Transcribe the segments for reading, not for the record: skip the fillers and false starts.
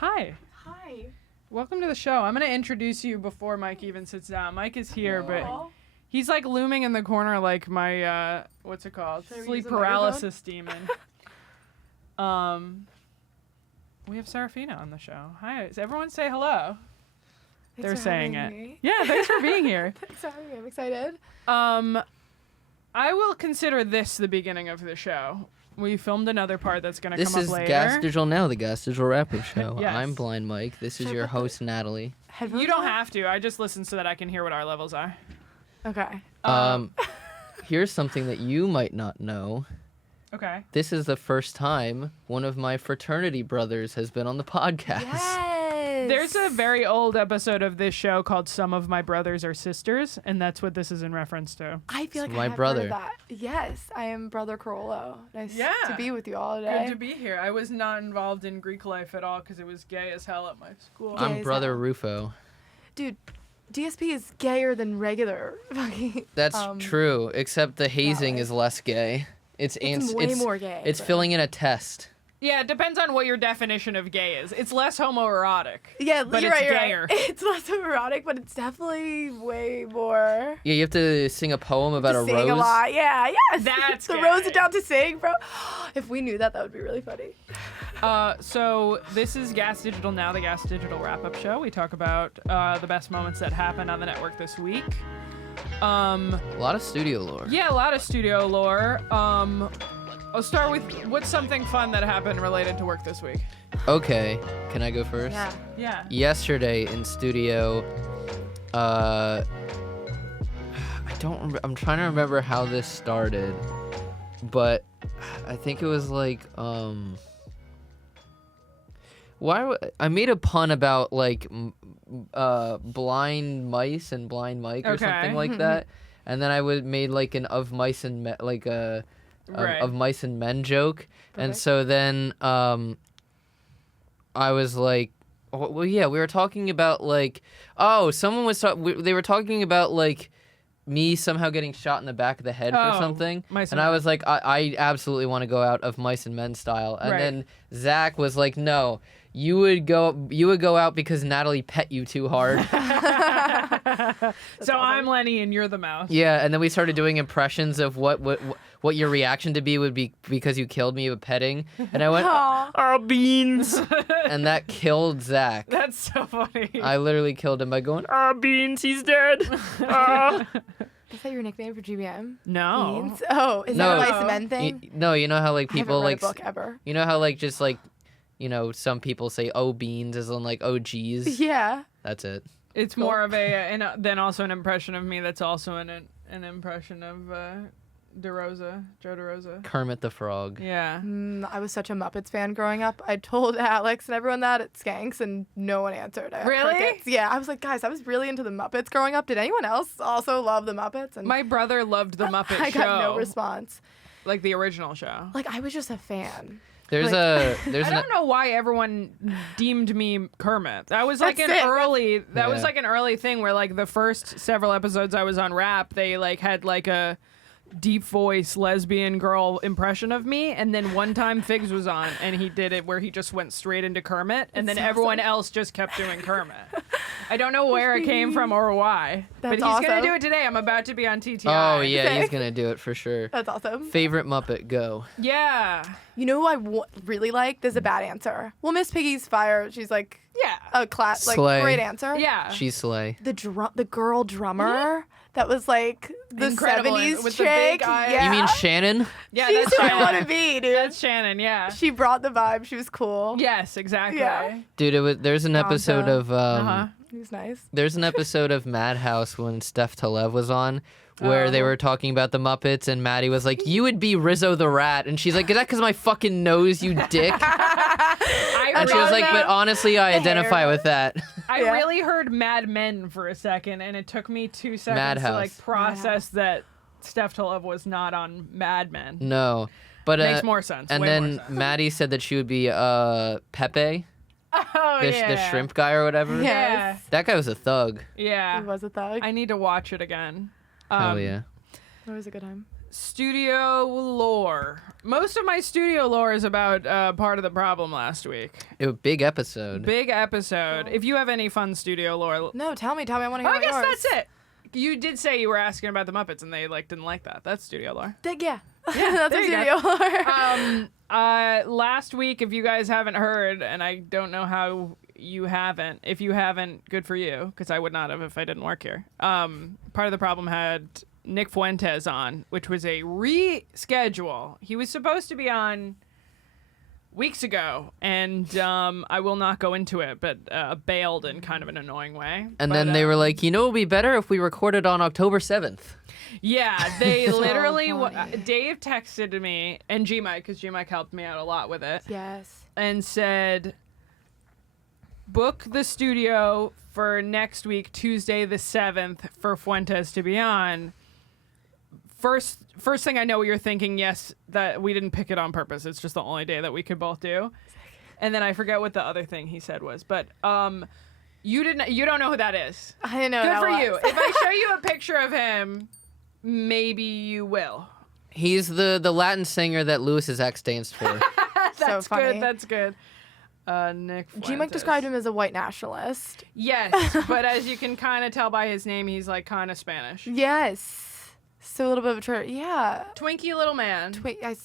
Hi. Hi. Welcome to the show. I'm going to introduce you before Mike even sits down. Mike is here, but he's like looming in the corner like my, what's it called? Sleep paralysis demon. We have Serafina on the show. Hi. Everyone say hello. They're saying it. Me. Yeah, thanks for being here. Thanks for having me. I'm excited. I will consider this the beginning of the show. We filmed another part that's going to come up later. This is GaS Digital Now, the GaS Digital Wrap-Up Show. Yes. I'm Blind Mike. This is your host, Natalie. You don't have to. I just listen so that I can hear what our levels are. Okay. Here's something that you might not know. Okay. This is the first time one of my fraternity brothers has been on the podcast. Yes. There's a very old episode of this show called Some of My Brothers Are Sisters, and that's what this is in reference to. I feel like my I have brother. heard of that. Yes, I am Brother Carollo. Nice Yeah. to be with you all today. Good to be here. I was not involved in Greek life at all because it was gay as hell at my school. Gay I'm as Brother hell. Rufo. Dude, DSP is gayer than regular. That's true, except the hazing right. is less gay. It's way more gay. It's but- filling in a test. Yeah, it depends on what your definition of gay is. It's less homoerotic. Yeah, but you're it's right, you're gayer. right. It's less erotic, but it's definitely way more. Yeah, you have to sing a poem about a Sing rose. a lot. Yeah, yes. That's the gay. rose is down to sing, bro. If we knew that, that would be really funny. So this is GaS Digital Now, the GaS Digital Wrap-Up Show. We talk about the best moments that happened on the network this week. A lot of studio lore. Yeah, a lot of studio lore. I'll start with what's something fun that happened related to work this week. Okay, can I go first? Yeah. Yeah. Yesterday in studio, I'm trying to remember how this started, but I think it was like, I made a pun about like blind mice and blind Mike or something like that, and then I made like an of mice and of mice and men joke, and so then I was like, well, yeah, we were talking about like, someone was they were talking about like me somehow getting shot in the back of the head for something, and I was like, I absolutely want to go out of mice and men style, and then Zach was like, no, you would go out because Natalie pet you too hard. So I'm Lenny and you're the mouse. Yeah, and then we started doing impressions of what your reaction to be would be because you killed me with petting, and I went, oh, beans, and that killed Zach. That's so funny. I literally killed him by going, oh, beans, he's dead. Oh. Is that your nickname for GBM? No. Beans? Oh, is No. that a mice and men thing? No, you know how like people I haven't read like a book ever. you know how like just like, you know, some people say oh beans as in like oh geez. Yeah. That's it. It's more of then also an impression of me that's also an impression of Joe DeRosa. Kermit the Frog. Yeah. I was such a Muppets fan growing up. I told Alex and everyone that at Skanks, and no one answered. I had Really? crickets. Yeah, I was like, guys, I was really into the Muppets growing up. Did anyone else also love the Muppets? And My brother loved the Muppet Show. I got no response. Like the original show. Like, I was just a fan. There's I don't know why everyone deemed me Kermit. That was like That's an it. early. That was Yeah. like an early thing where like the first several episodes I was on Rap, they like had like a deep voice lesbian girl impression of me, and then one time Figs was on and he did it where he just went straight into Kermit, and then everyone else just kept doing Kermit. I don't know where it came from or why, but he's That's gonna awesome. do it today. I'm about to be on TTI. Oh yeah, he's Sick. gonna do it for sure. That's awesome. Favorite Muppet, go. Yeah. You know who I really like? There's a bad answer. Well, Miss Piggy's fire. She's like Yeah. a class, like Slay. great answer. Yeah. She's slay. The girl drummer that was like the Incredible, 70s with the chick. big eyes. Yeah. You mean Shannon? Yeah, She's that's who I Shannon. want to be, dude. That's Shannon. Yeah. She brought the vibe. She was cool. Yes, exactly. Yeah. Dude, there's an episode of He was nice. there's an episode of Madhouse when Steph Taleb was on where they were talking about the Muppets, and Maddie was like, you would be Rizzo the Rat, and she's like, is that because my fucking nose, you dick? And she was like, but honestly, I identify with that. I Yeah. really heard Mad Men for a second, and it took me 2 seconds to Madhouse. like process that Steph Taleb was not on Mad Men. No. But Makes more sense. And way then more sense. Maddie said that she would be Pepe, Oh, the shrimp guy or whatever. Yeah. That guy was a thug. Yeah. He was a thug. I need to watch it again. Hell yeah. It was a good time. studio lore. Most of my studio lore is about part of the problem last week. Big episode. Big episode. If you have any fun studio lore. No, tell me. I want to hear I guess yours. that's it. You did say you were asking about the Muppets and they didn't like that. That's studio lore. Yeah. That's a studio lore. Last week, if you guys haven't heard, and I don't know how you haven't, if you haven't, good for you, because I would not have if I didn't work here. Part of the problem had Nick Fuentes on, which was a reschedule. He was supposed to be on weeks ago, and I will not go into it, but bailed in kind of an annoying way. And then they were like, it would be better if we recorded on October 7th. Yeah, they literally, Dave texted me, and G-Mike, because G-Mike helped me out a lot with it. Yes. And said, book the studio for next week, Tuesday the 7th, for Fuentes to be on. First thing I know what you're thinking, yes, that we didn't pick it on purpose. It's just the only day that we could both do. And then I forget what the other thing he said was. But you don't know who that is. I didn't know. Good that for was. you. If I show you a picture of him, maybe you will. He's the Latin singer that Lewis's ex danced for. That's so funny. good. That's good. Nick Fuentes. G-Mike described him as a white nationalist. Yes, but as you can kind of tell by his name, he's like kind of Spanish. Yes. So a little bit of a trip. Yeah. Twinky little man.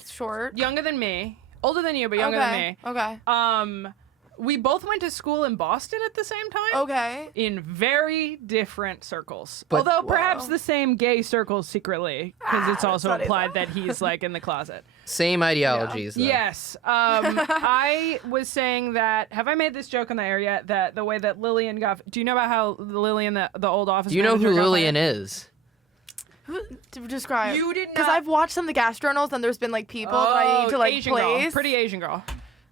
Short. Younger than me. Older than you, but younger than me. Okay. We both went to school in Boston at the same time. Okay. In very different circles. But- Although perhaps the same gay circles secretly, because it's also that's implied that he's like in the closet. Same ideologies, though. Yes. I was saying that, have I made this joke on the air yet? That the way that Lillian got, do you know about how Lillian, the old office Do you know who manager got Lillian fired? is? Describe. You did not. Because I've watched some of the gas journals and there's been like people that I need to like Asian place. girl. Pretty Asian girl.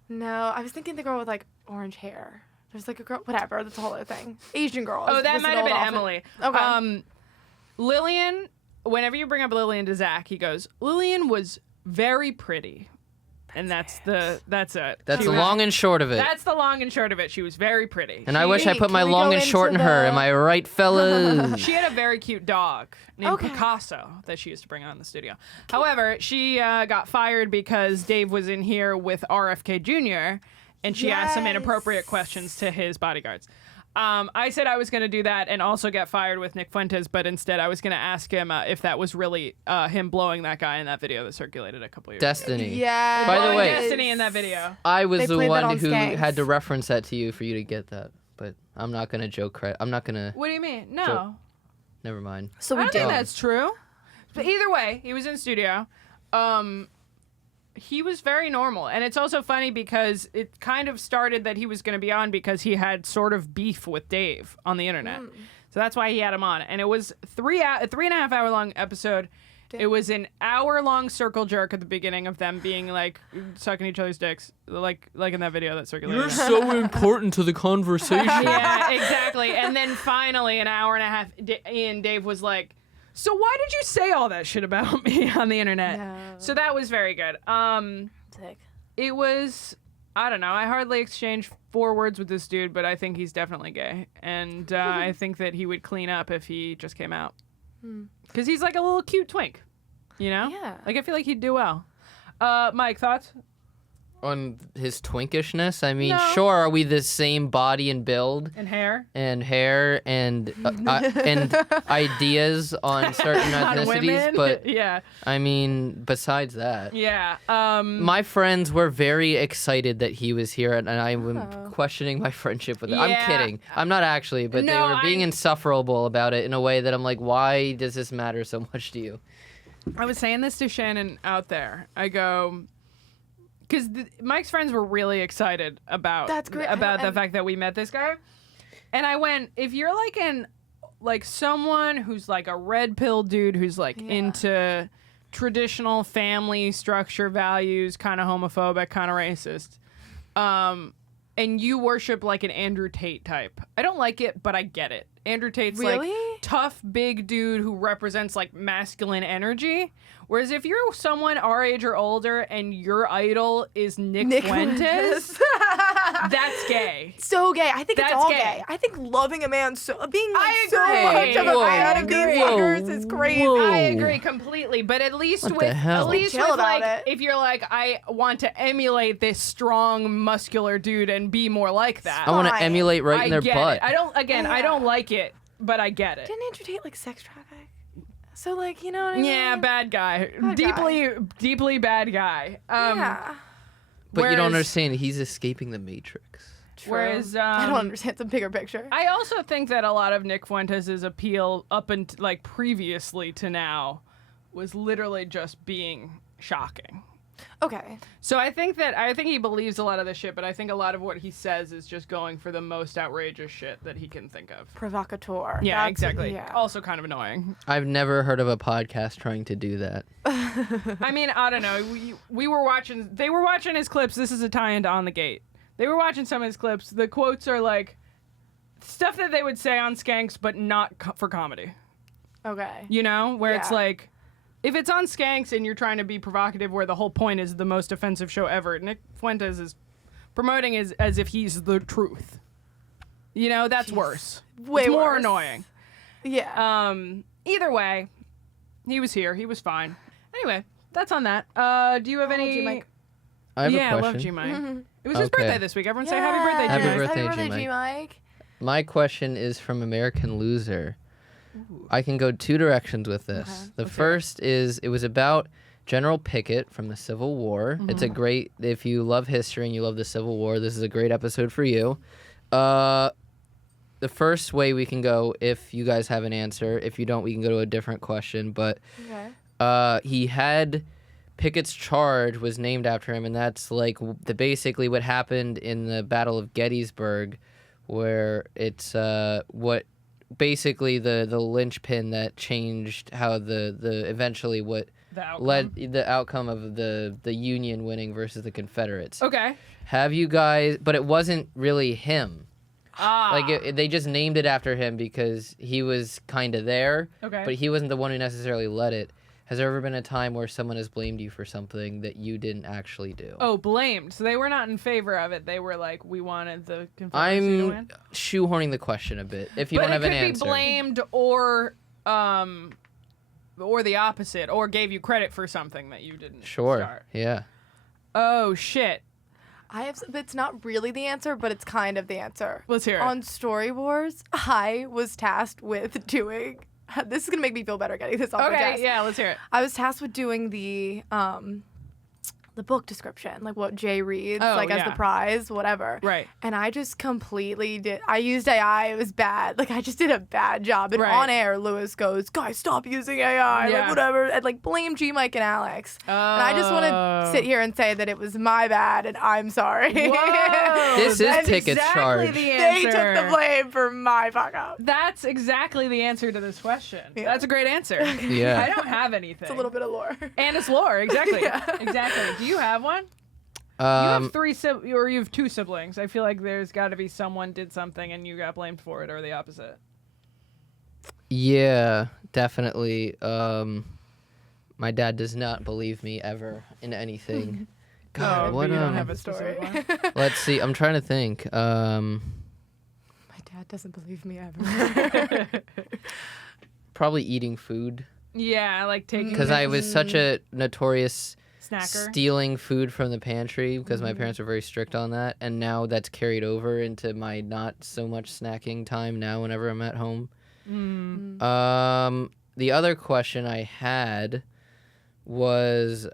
No, I was thinking the girl with like orange hair. There's like a girl, whatever. That's a whole other thing. Asian girl. Oh, that was an might have old been office- Emily. Okay. Lillian, whenever you bring up Lillian to Zach, he goes, Lillian was very pretty. And that's it. That's the long and short of it. That's the long and short of it. She was very pretty. And I wish I put my Can we long go and short in into her. the- Am I right, fellas? She had a very cute dog named Okay. Picasso that she used to bring on in the studio. However, she got fired because Dave was in here with RFK Jr. and she asked some inappropriate questions to his bodyguards. I said I was going to do that and also get fired with Nick Fuentes, but instead I was going to ask him if that was really him blowing that guy in that video that circulated a couple years ago. Destiny. Yeah. By the Blowing way- Destiny in that video. I was They the played that one on who Skanks. had to reference that to you for you to get that. But I'm not going to joke. I'm not going to. What do you mean? No. Joke. Never mind. So I we don't did. think that's true. But either way, he was in studio. He was very normal. And it's also funny because it kind of started that he was going to be on because he had sort of beef with Dave on the internet. So that's why he had him on. And it was a 3.5 hour long episode. It was an hour-long circle jerk at the beginning of them being like sucking each other's dicks, like in that video that circulated. so important to the conversation. Yeah, exactly. And then finally, an hour and a half in, Dave was like, so why did you say all that shit about me on the internet? No. So that was very good. Sick. It was, I don't know, I hardly exchanged 4 words with this dude, but I think he's definitely gay. And I think that he would clean up if he just came out. Because he's like a little cute twink, you know? Yeah. Like, I feel like he'd do well. Mike, thoughts? On his twinkishness, I mean, No. sure, are we the same body and build And hair? and hair and ideas on certain On ethnicities? women? But Yeah. I mean, besides that, Yeah. my friends were very excited that he was here, and I'm questioning my friendship with him. I'm Yeah. kidding. I'm not actually, but they No, were being I- insufferable about it in a way that I'm like, why does this matter so much to you? I was saying this to Shannon out there. I go, because Mike's friends were really excited about That's great. about the And- fact that we met this guy, and I went, if you're like someone who's like a red pill dude who's like into traditional family structure values, kind of homophobic, kind of racist, and you worship like an Andrew Tate type. I don't like it, but I get it. Andrew Tate's Really? like tough, big dude who represents like masculine energy. Whereas if you're someone our age or older and your idol is Nick Fuentes, that's gay. So gay. I think it's That's all gay. gay. I think loving a man being like I so agree. much of a Whoa, fan of these fuckers is crazy. Whoa. I agree completely, but at least What the hell? Chill about like, it. if you're like, I want to emulate this strong, muscular dude and be more like that. I want to Fine. emulate right in their get butt. it. I don't like it, but I get it. Didn't Andrew Tate like sex traffic? So like, you know what I mean? Yeah, bad guy. Bad Deeply bad guy. Yeah. But you don't whereas- understand. He's escaping the Matrix. True. Whereas I don't understand. It's a bigger picture. I also think that a lot of Nick Fuentes' appeal up and like previously to now was literally just being shocking. Okay. So I think he believes a lot of this shit, but I think a lot of what he says is just going for the most outrageous shit that he can think of. Provocateur. Yeah, That's- exactly. Yeah. Also kind of annoying. I've never heard of a podcast trying to do that. I mean, I don't know. They were watching his clips. This is a tie into On the Gate. They were watching some of his clips. The quotes are like stuff that they would say on Skanks, but not for comedy. Okay. You know, where it's Yeah. like, if it's on Skanks and you're trying to be provocative, where the whole point is the most offensive show ever, Nick Fuentes is promoting as if he's the truth. You know, that's Jeez. worse. Way it's more worse. annoying. Yeah. Either way, he was here. He was fine. Anyway, that's on that. Do you have How old any? G Mike? I have yeah, a I question. love G Mike. It was his Okay. birthday this week. Everyone say happy birthday, G Happy Mike. birthday, Happy birthday, G G Mike. My question is from American Loser. I can go two directions with this. Okay. The Let's hear it. first is it was about General Pickett from the Civil War. It's a great, if you love history and you love the Civil War, this is a great episode for you. The first way we can go, if you guys have an answer. If you don't, we can go to a different question. But Okay. he had Pickett's charge was named after him, and that's like basically what happened in the Battle of Gettysburg, where it's what basically the linchpin that changed how the eventually what The outcome. led the outcome of the Union winning versus the Confederates. Okay. Have you guys? But it wasn't really him. Ah. Like they just named it after him because he was kind of there, Okay. but he wasn't the one who necessarily led it. Has there ever been a time where someone has blamed you for something that you didn't actually do? Oh, blamed. So they were not in favor of it. They were like, we wanted the Confederacy to I'm win. shoehorning the question a bit. If you But don't have it an could answer, be blamed or the opposite, or gave you credit for something that you didn't sure, start. yeah. Oh shit. It's not really the answer, but it's kind of the answer. Let's hear it. On Story Wars, I was tasked with doing. This is gonna make me feel better getting this off my Okay, chest. yeah, let's hear it. I was tasked with doing the book description, like what Jay reads, Oh, like as yeah. the prize, whatever. Right. And I just completely did. I used AI. It was bad. Like I just did a bad job. And Right. on air, Lewis goes, "Guys, stop using AI." Yeah. Like whatever, and like blame G Mike and Alex. And I just want to sit here and say that it was my bad, and I'm sorry. Whoa, This is that's Pickett's exactly charge. The They answer. took the blame for my fuck up. That's exactly the answer to this question. Yeah. That's a great answer. Yeah. I don't have anything. It's a little bit of lore. And it's lore, exactly. Yeah. Exactly. Do you have one? You have or you have two siblings. I feel like there's got to be someone did something and you got blamed for it, or the opposite. Yeah, definitely. My dad does not believe me ever in anything. God, Oh, what? but you don't have a Good story. specific one? Let's see. I'm trying to think. My dad doesn't believe me ever. Probably eating food Yeah, like taking because I was such a notorious snacker. stealing food from the pantry because my parents were very strict on that, and now that's carried over into my not so much snacking time now whenever I'm at home. The other question I had was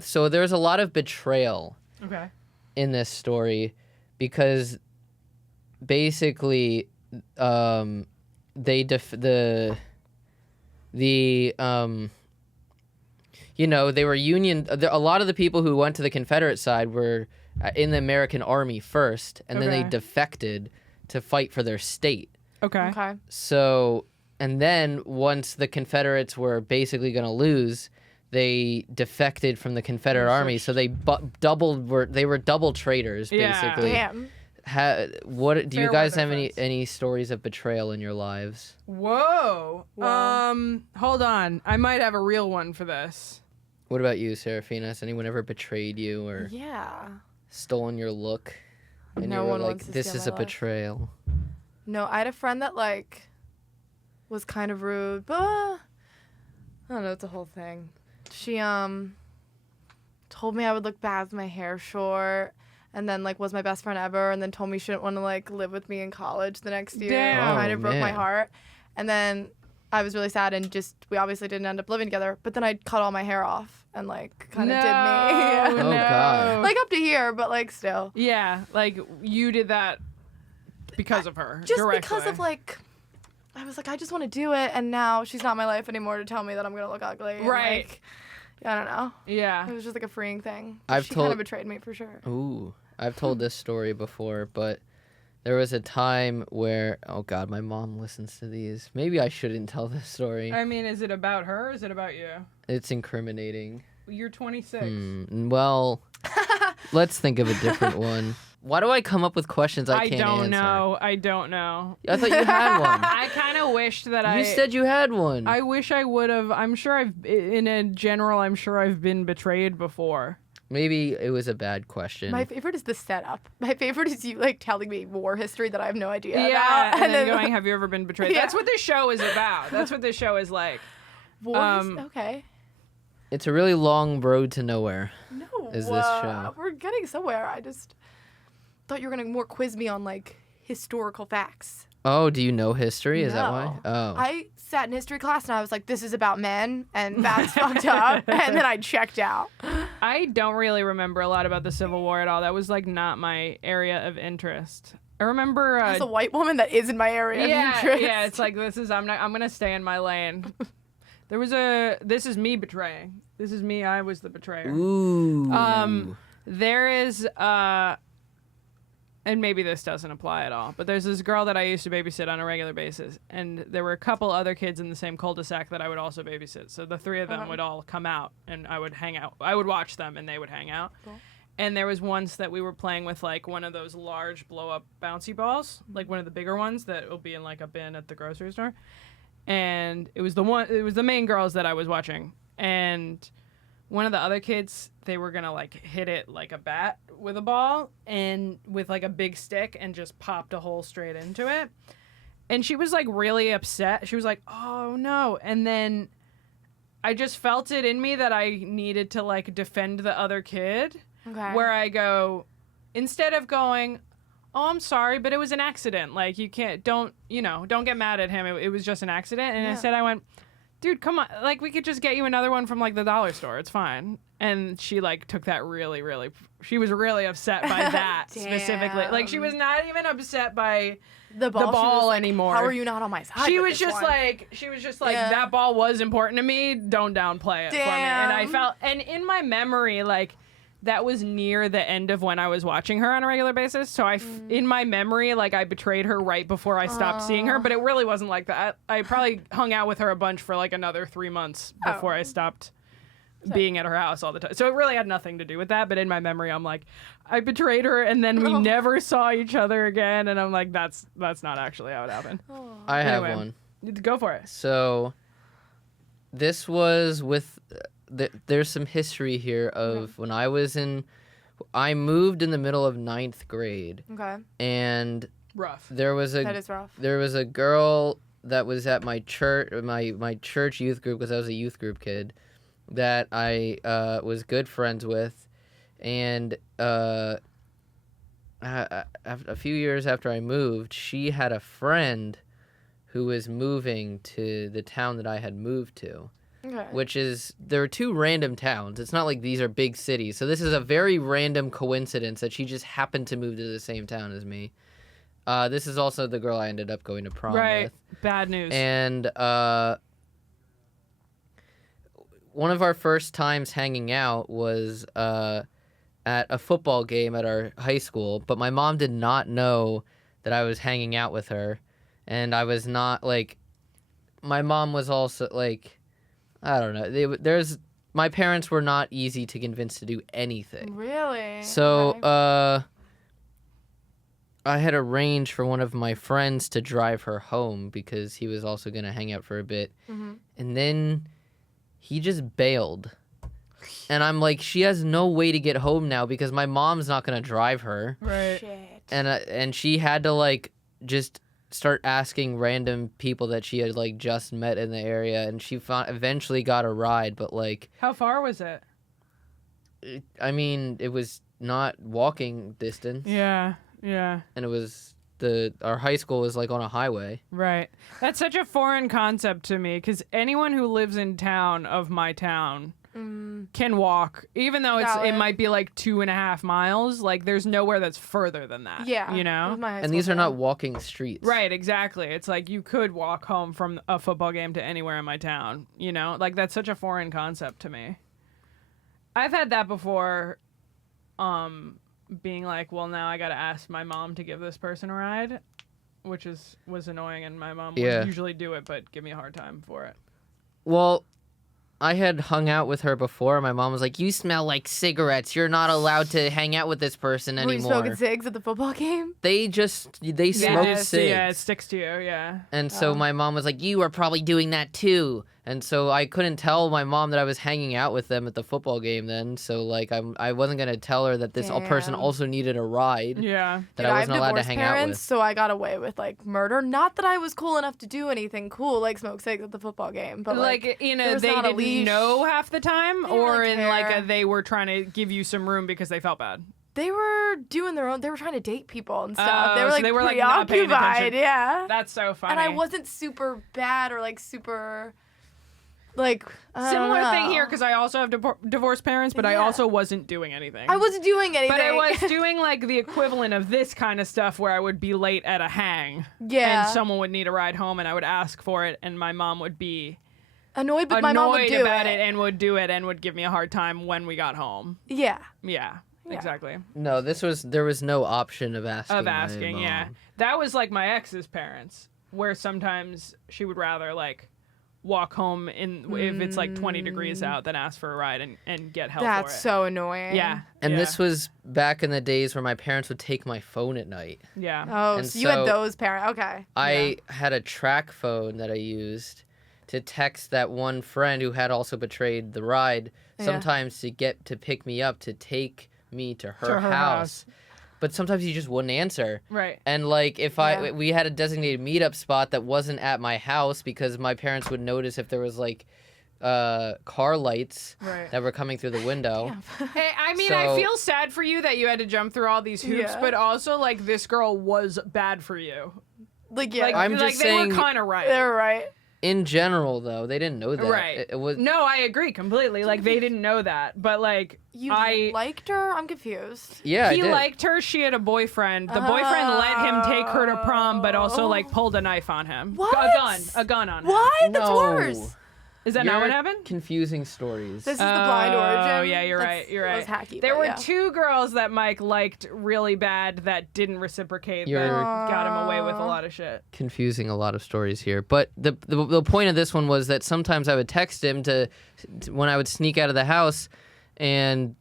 so there's a lot of betrayal Okay. in this story because basically they they were Union. A lot of the people who went to the Confederate side were in the American Army first, and then they Okay. defected to fight for their state. Okay. Okay. So, and then once the Confederates were basically going to lose, they defected from the Confederate Army. So they they were double traitors Yeah. basically. Damn. What do you Fair guys weather have friends. any stories of betrayal in your lives? Whoa. Wow. Hold on. I might have a real one for this. What about you, Serafina? Has anyone ever betrayed you or Yeah. stolen your look? And No you were one like, wants to this steal is my a life. betrayal. No, I had a friend that like was kind of rude, but I don't know, it's a whole thing. She told me I would look bad with my hair short, and then like was my best friend ever, and then told me she didn't want to like live with me in college the next year. Damn. Kind of broke my man. heart. And then I was really sad, and just we obviously didn't end up living together. But then I cut all my hair off and like kind of did me. Yeah. Oh, God. Like up to here, but like still. Yeah, like you did that because of her. Just directly. because of like, I was like, I just want to do it, and now she's not my life anymore to tell me that I'm gonna look ugly. And, Right. like, I don't know. Yeah. It was just like a freeing thing. I've She told- kind of betrayed me for sure. Ooh, I've told this story before, but there was a time where, oh God, my mom listens to these. Maybe I shouldn't tell this story. I mean, is it about her or is it about you? It's incriminating. You're 26. Well, let's think of a different one. Why do I come up with questions I can't don't answer? know. I don't know. I thought you had one. I kind of wished that You said you had one. I wish I would have. I'm sure I'm sure I've been betrayed before. Maybe it was a bad question. My favorite is the setup. My favorite is you like telling me war history that I have no idea Yeah, about. and then going, have you ever been betrayed? Yeah. That's what this show is about. That's what this show is like. Okay. It's a really long road to nowhere. No. Is this show. We're getting somewhere. I just thought you were gonna more quiz me on like historical facts. Oh, do you know history? Is that No. why? Oh. I sat in history class and I was like, this is about men, and that's fucked up. And then I checked out. I don't really remember a lot about the Civil War at all. That was like not my area of interest. I remember. As a white woman, that is in my area of interest. Yeah. It's like I'm gonna stay in my lane. There was this is me betraying. This is me. I was the betrayer. Ooh. There is and maybe this doesn't apply at all, but there's this girl that I used to babysit on a regular basis, and there were a couple other kids in the same cul-de-sac that I would also babysit. So the three of them would all come out, and I would hang out. I would watch them, and they would hang out. Cool. And there was once that we were playing with like one of those large blow-up bouncy balls, like one of the bigger ones that will be in like a bin at the grocery store. And it was the main girls that I was watching, and one of the other kids, they were gonna like hit it like a bat with a ball and with like a big stick and just popped a hole straight into it. And she was like really upset. She was like, oh no. And then I just felt it in me that I needed to like defend the other kid. Okay. Where I go, instead of going, oh, I'm sorry, but it was an accident. Like don't get mad at him. It was just an accident. And Yeah. instead I went, dude, come on. Like, we could just get you another one from, like, the dollar store. It's fine. And she, like, took that really, really... She was really upset by that specifically. Like, she was not even upset by the ball, the ball she was like, anymore. How are you not on my side? She with was this just one? like, Yeah. that ball was important to me. Don't downplay it for me. And I Damn. felt... And in my memory, like... That was near the end of when I was watching her on a regular basis. So in my memory, like I betrayed her right before I stopped seeing her, but it really wasn't like that. I probably hung out with her a bunch for like another 3 months before I stopped being at her house all the time. So it really had nothing to do with that. But in my memory, I'm like, I betrayed her and then we never saw each other again. And I'm like, that's not actually how it happened. I have Anyway. one. Go for it. So this was with there's some history here of when I moved in the middle of 9th grade, Okay. and Rough. there was That is rough. there was a girl that was at my church church youth group, because I was a youth group kid, that I was good friends with, and a few years after I moved, she had a friend who was moving to the town that I had moved to. Okay. Which is, there are two random towns. It's not like these are big cities. So this is a very random coincidence that she just happened to move to the same town as me. This is also the girl I ended up going to prom with. Bad news. And one of our first times hanging out was at a football game at our high school. But my mom did not know that I was hanging out with her. And I was not, like... My mom was also, like... I don't know. My parents were not easy to convince to do anything. Really? So, Okay. I had arranged for one of my friends to drive her home because he was also going to hang out for a bit. Mm-hmm. And then he just bailed. And I'm like, she has no way to get home now because my mom's not going to drive her. Right. Shit. And she had to, like, just start asking random people that she had, like, just met in the area. And she eventually got a ride, but, like... How far was it? I mean, it was not walking distance. Yeah. Yeah. And it was... Our high school was, like, on a highway. Right. That's such a foreign concept to me because anyone who lives in town of my town can walk, even though it might be like 2.5 miles. Like, there's nowhere that's further than that. Yeah. You know? And these are not walking streets. Right, exactly. It's like you could walk home from a football game to anywhere in my town, you know? Like, that's such a foreign concept to me. I've had that before, being like, well, now I got to ask my mom to give this person a ride, which was annoying, and my mom would usually do it, but give me a hard time for it. Well, I had hung out with her before. My mom was like, you smell like cigarettes. You're not allowed to hang out with this person anymore. Were you smoking cigs at the football game? They smoked cigs. Yeah, it sticks to you, yeah. And so my mom was like, you are probably doing that too. And so I couldn't tell my mom that I was hanging out with them at the football game then. So, like, I wasn't going to tell her that this person also needed a ride. Yeah. That I wasn't allowed to hang out with. So I got away with, like, murder. Not that I was cool enough to do anything cool, like smoke cigs at the football game. But, like you know, they didn't know half the time? Or in, like, they were trying to give you some room because they felt bad? They were doing their own. They were trying to date people and stuff. They were, like, so they were, like, not paying preoccupied. attention. Yeah. That's so funny. And I wasn't super bad or, like, super... Like, similar thing here because I also have divorced parents, but I also wasn't doing anything. I wasn't doing anything. But I was doing like the equivalent of this kind of stuff where I would be late at a hang. Yeah. And someone would need a ride home and I would ask for it and my mom would be annoyed, but my mom would do about it and would do it and would give me a hard time when we got home. Yeah. Yeah. Exactly. No, there was no option of asking. Yeah. That was like my ex's parents, where sometimes she would rather like walk home if it's like 20 degrees out than ask for a ride and get help for it. That's so annoying. Yeah. And this was back in the days where my parents would take my phone at night. Yeah. Oh, and so you had those parents. Okay. I had a track phone that I used to text that one friend who had also betrayed the ride sometimes to get to pick me up to take me to her house. But sometimes he just wouldn't answer. Right. And, like, if we had a designated meetup spot that wasn't at my house because my parents would notice if there was, like, car lights that were coming through the window. Hey, I mean, I feel sad for you that you had to jump through all these hoops, but also, like, this girl was bad for you. Like, yeah. I'm just saying, they were kind of right. They're right. In general, though, they didn't know that. Right. It was... No, I agree completely. Like, they didn't know that. But, like, You liked her? I'm confused. Yeah, He liked her. She had a boyfriend. The boyfriend let him take her to prom, but also, like, pulled a knife on him. What? A gun on him. What? That's worse. Is that not what happened? Confusing stories. This is the blind origin. Oh, yeah, you're right. You're right. It was hacky, there were two girls that Mike liked really bad that didn't reciprocate. That got him away with a lot of shit. Confusing a lot of stories here. But the point of this one was that sometimes I would text him to when I would sneak out of the house and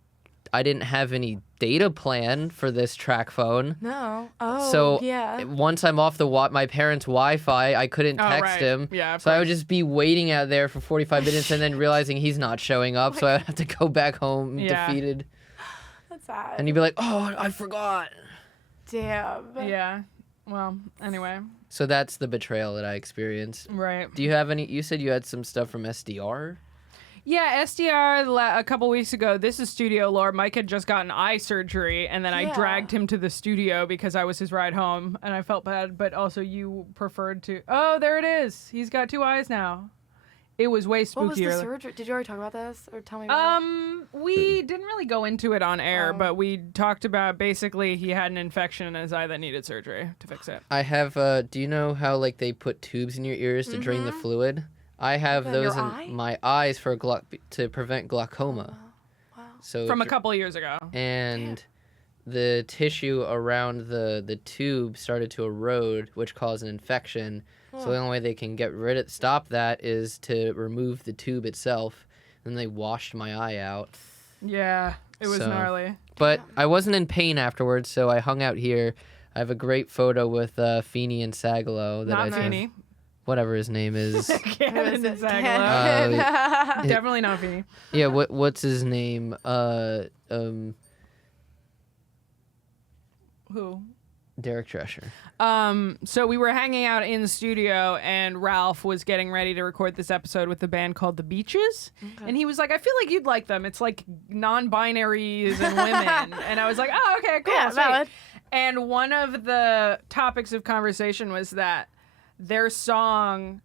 I didn't have any data plan for this track phone. No. Oh, so yeah. Once I'm off my parents' Wi-Fi, I couldn't text him. Yeah, so I would just be waiting out there for 45 minutes and then realizing he's not showing up. So I would have to go back home defeated. That's sad. And you'd be like, oh, I forgot. Damn. Yeah. Well, anyway. So that's the betrayal that I experienced. Right. Do you have any? You said you had some stuff from SDR? Yeah, SDR a couple weeks ago. This is studio lore. Mike had just gotten eye surgery, and then I dragged him to the studio because I was his ride home, and I felt bad. But also, you preferred to. Oh, there it is. He's got 2 eyes now. It was way spookier. What was the surgery? Did you already talk about this, or tell me about it? We didn't really go into it on air, but we talked about basically he had an infection in his eye that needed surgery to fix it. I have. Do you know how like they put tubes in your ears to drain the fluid? I have those in my eyes for to prevent glaucoma. Wow. So from a couple of years ago. And the tissue around the tube started to erode, which caused an infection. So the only way they can stop that is to remove the tube itself. And they washed my eye out. Yeah, it was gnarly. But I wasn't in pain afterwards, so I hung out here. I have a great photo with Feeney and Sagalow. Not Feeney. whatever his name is. Kevin Sagalow. Definitely not Feeney. Yeah, what's his name? Who? Derek Drescher. So we were hanging out in the studio, and Ralph was getting ready to record this episode with a band called The Beaches, and he was like, "I feel like you'd like them. It's like non-binaries and women." And I was like, "Oh, okay, cool." Yeah, valid. And one of the topics of conversation was that their song,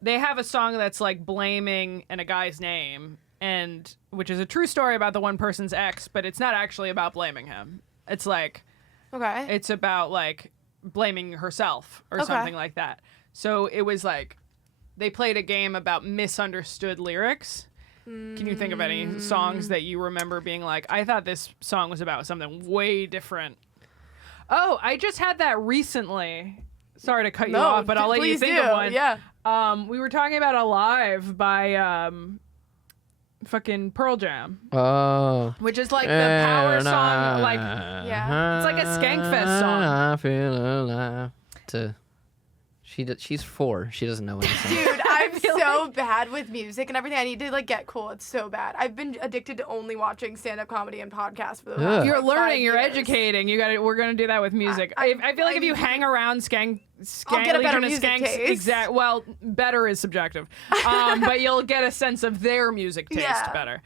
they have a song that's like blaming a guy's name, and which is a true story about the one person's ex, but it's not actually about blaming him. It's like, Okay. it's about like blaming herself or something like that. So it was like they played a game about misunderstood lyrics. Can you think of any songs that you remember being like, I thought this song was about something way different? Oh, I just had that recently. Sorry to cut you off, but I'll let you think of one. Yeah. We were talking about Alive by fucking Pearl Jam. Oh. Which is like the power song, like, Yeah. it's like a Skankfest song. I feel alive. She's 4. She doesn't know anything. Dude, I'm so bad with music and everything. I need to like get cool. It's so bad. I've been addicted to only watching stand-up comedy and podcasts for the last You're like, learning, 5 you're years. educating. We're gonna do that with music. I feel like if you hang around I'll get a better Legion of music Skanks, taste. well, better is subjective, but you'll get a sense of their music taste better.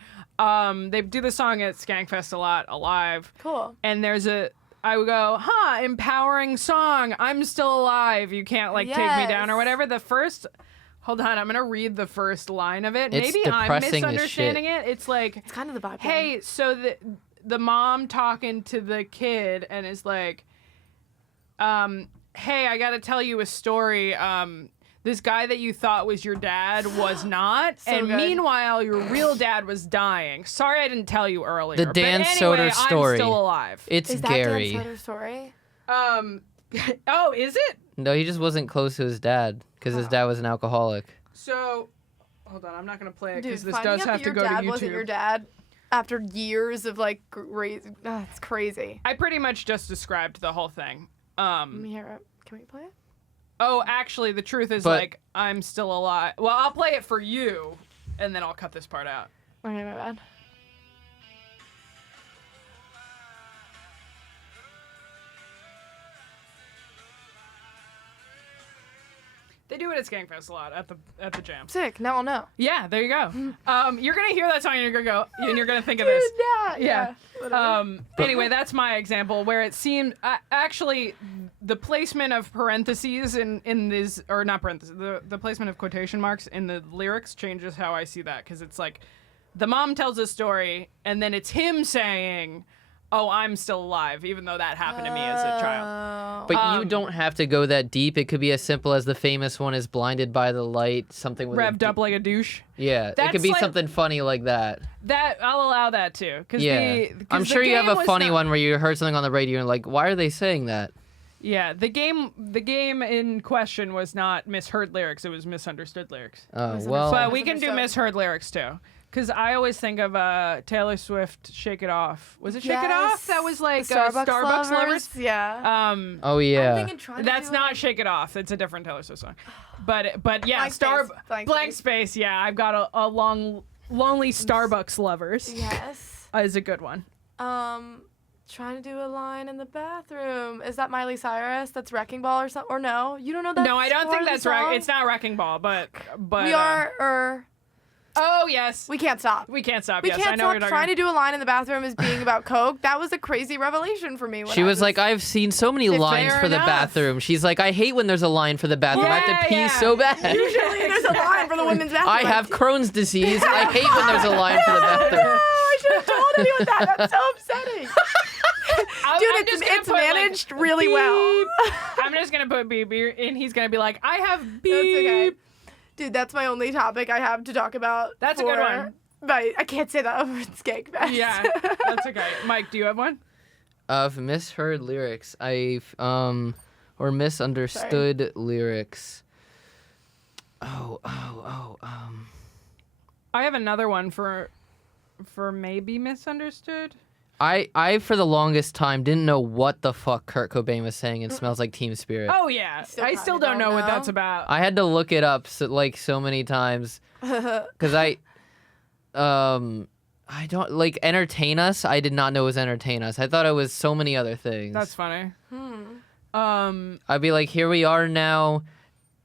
They do the song at Skankfest a lot, Alive. Cool. And I would go, empowering song. I'm still alive. You can't take me down or whatever. Hold on, I'm gonna read the first line of it. It's Maybe I'm depressing as misunderstanding shit. it. It's like, It's kind of the vibe. hey, so the mom talking to the kid and is like, hey, I gotta tell you a story. This guy that you thought was your dad was not, and good. meanwhile, your real dad was dying. Sorry I didn't tell you earlier. The Dan but anyway, Soder story. I'm still alive. It's Is that Gary. Dan Soder's story? Oh, is it? No, he just wasn't close to his dad because his dad was an alcoholic. So, hold on, I'm not gonna play it Dude, because this finding does out have that to your go to dad YouTube. wasn't your dad after years of like it's crazy. I pretty much just described the whole thing. Let me hear it. Can we play it? Oh, actually, the truth is, But- I'm still alive. Well, I'll play it for you, and then I'll cut this part out. Okay, my bad. They do it at Skankfest a lot at the jam. Sick. Now I'll know. Yeah, there you go. You're gonna hear that song and you're gonna go, and you're gonna think of this. Yeah. Anyway, that's my example where it seemed actually the placement of parentheses in this, or not parentheses, the placement of quotation marks in the lyrics changes how I see that, because it's like the mom tells a story and then it's him saying, oh, I'm still alive, even though that happened to me as a child. But you don't have to go that deep. It could be as simple as the famous one is blinded by the light, something with Revved up like a douche. Yeah, it That's could be like- something funny like that. That I'll allow that too. Cause Yeah, 'cause I'm the sure you have game a was funny not- one where you heard something on the radio and like, why are they saying that? Yeah, the game in question was not misheard lyrics; it was misunderstood lyrics. Oh well, But we can do misunderstood. misheard lyrics too. Because I always think of Taylor Swift, "Shake It Off." Was it "Shake It Off"? Yes. That was like The Starbucks Lovers. Lovers. Yeah. oh yeah. I'm thinking trying to That's do not "Shake It Off." It's a different Taylor Swift song. But yeah, Blank space. Yeah, I've got a lonely Starbucks lovers. Yes. Is a good one. Trying to do a line in the bathroom. Is that Miley Cyrus? That's Wrecking Ball or something? Or no? You don't know that? No, I don't part think of the that's right. song? It's not Wrecking Ball, but We are. Oh yes, We can't stop. we can't stop. We Yes, I can't know what stop you're trying talking to do a line in the bathroom as being about coke. That was a crazy revelation for me. When She I was like, I've seen so many lines fair for the enough. bathroom. She's like, I hate when there's a line for the bathroom. I have to pee Yeah. so bad. usually there's a line for the women's bathroom. I have Crohn's disease. I hate when there's a line for the bathroom. No, I should have told anyone that. That's so upsetting. I'm Dude, just gonna it's put, like, managed really well. beep. I'm just gonna put beep, and he's gonna be like, I have beep. That's okay. Dude, that's my only topic I have to talk about. That's a good one. But I can't say that over Skankfest. Yeah, that's okay. Mike, do you have one? Of misheard lyrics, or misunderstood lyrics. I have another one for maybe misunderstood. I for the longest time didn't know what the fuck Kurt Cobain was saying in Smells Like Teen Spirit. Oh yeah, I still don't know what that's about. I had to look it up so many times because I don't like Entertain Us. I did not know it was Entertain Us. I thought it was so many other things. That's funny. I'd be like, here we are now.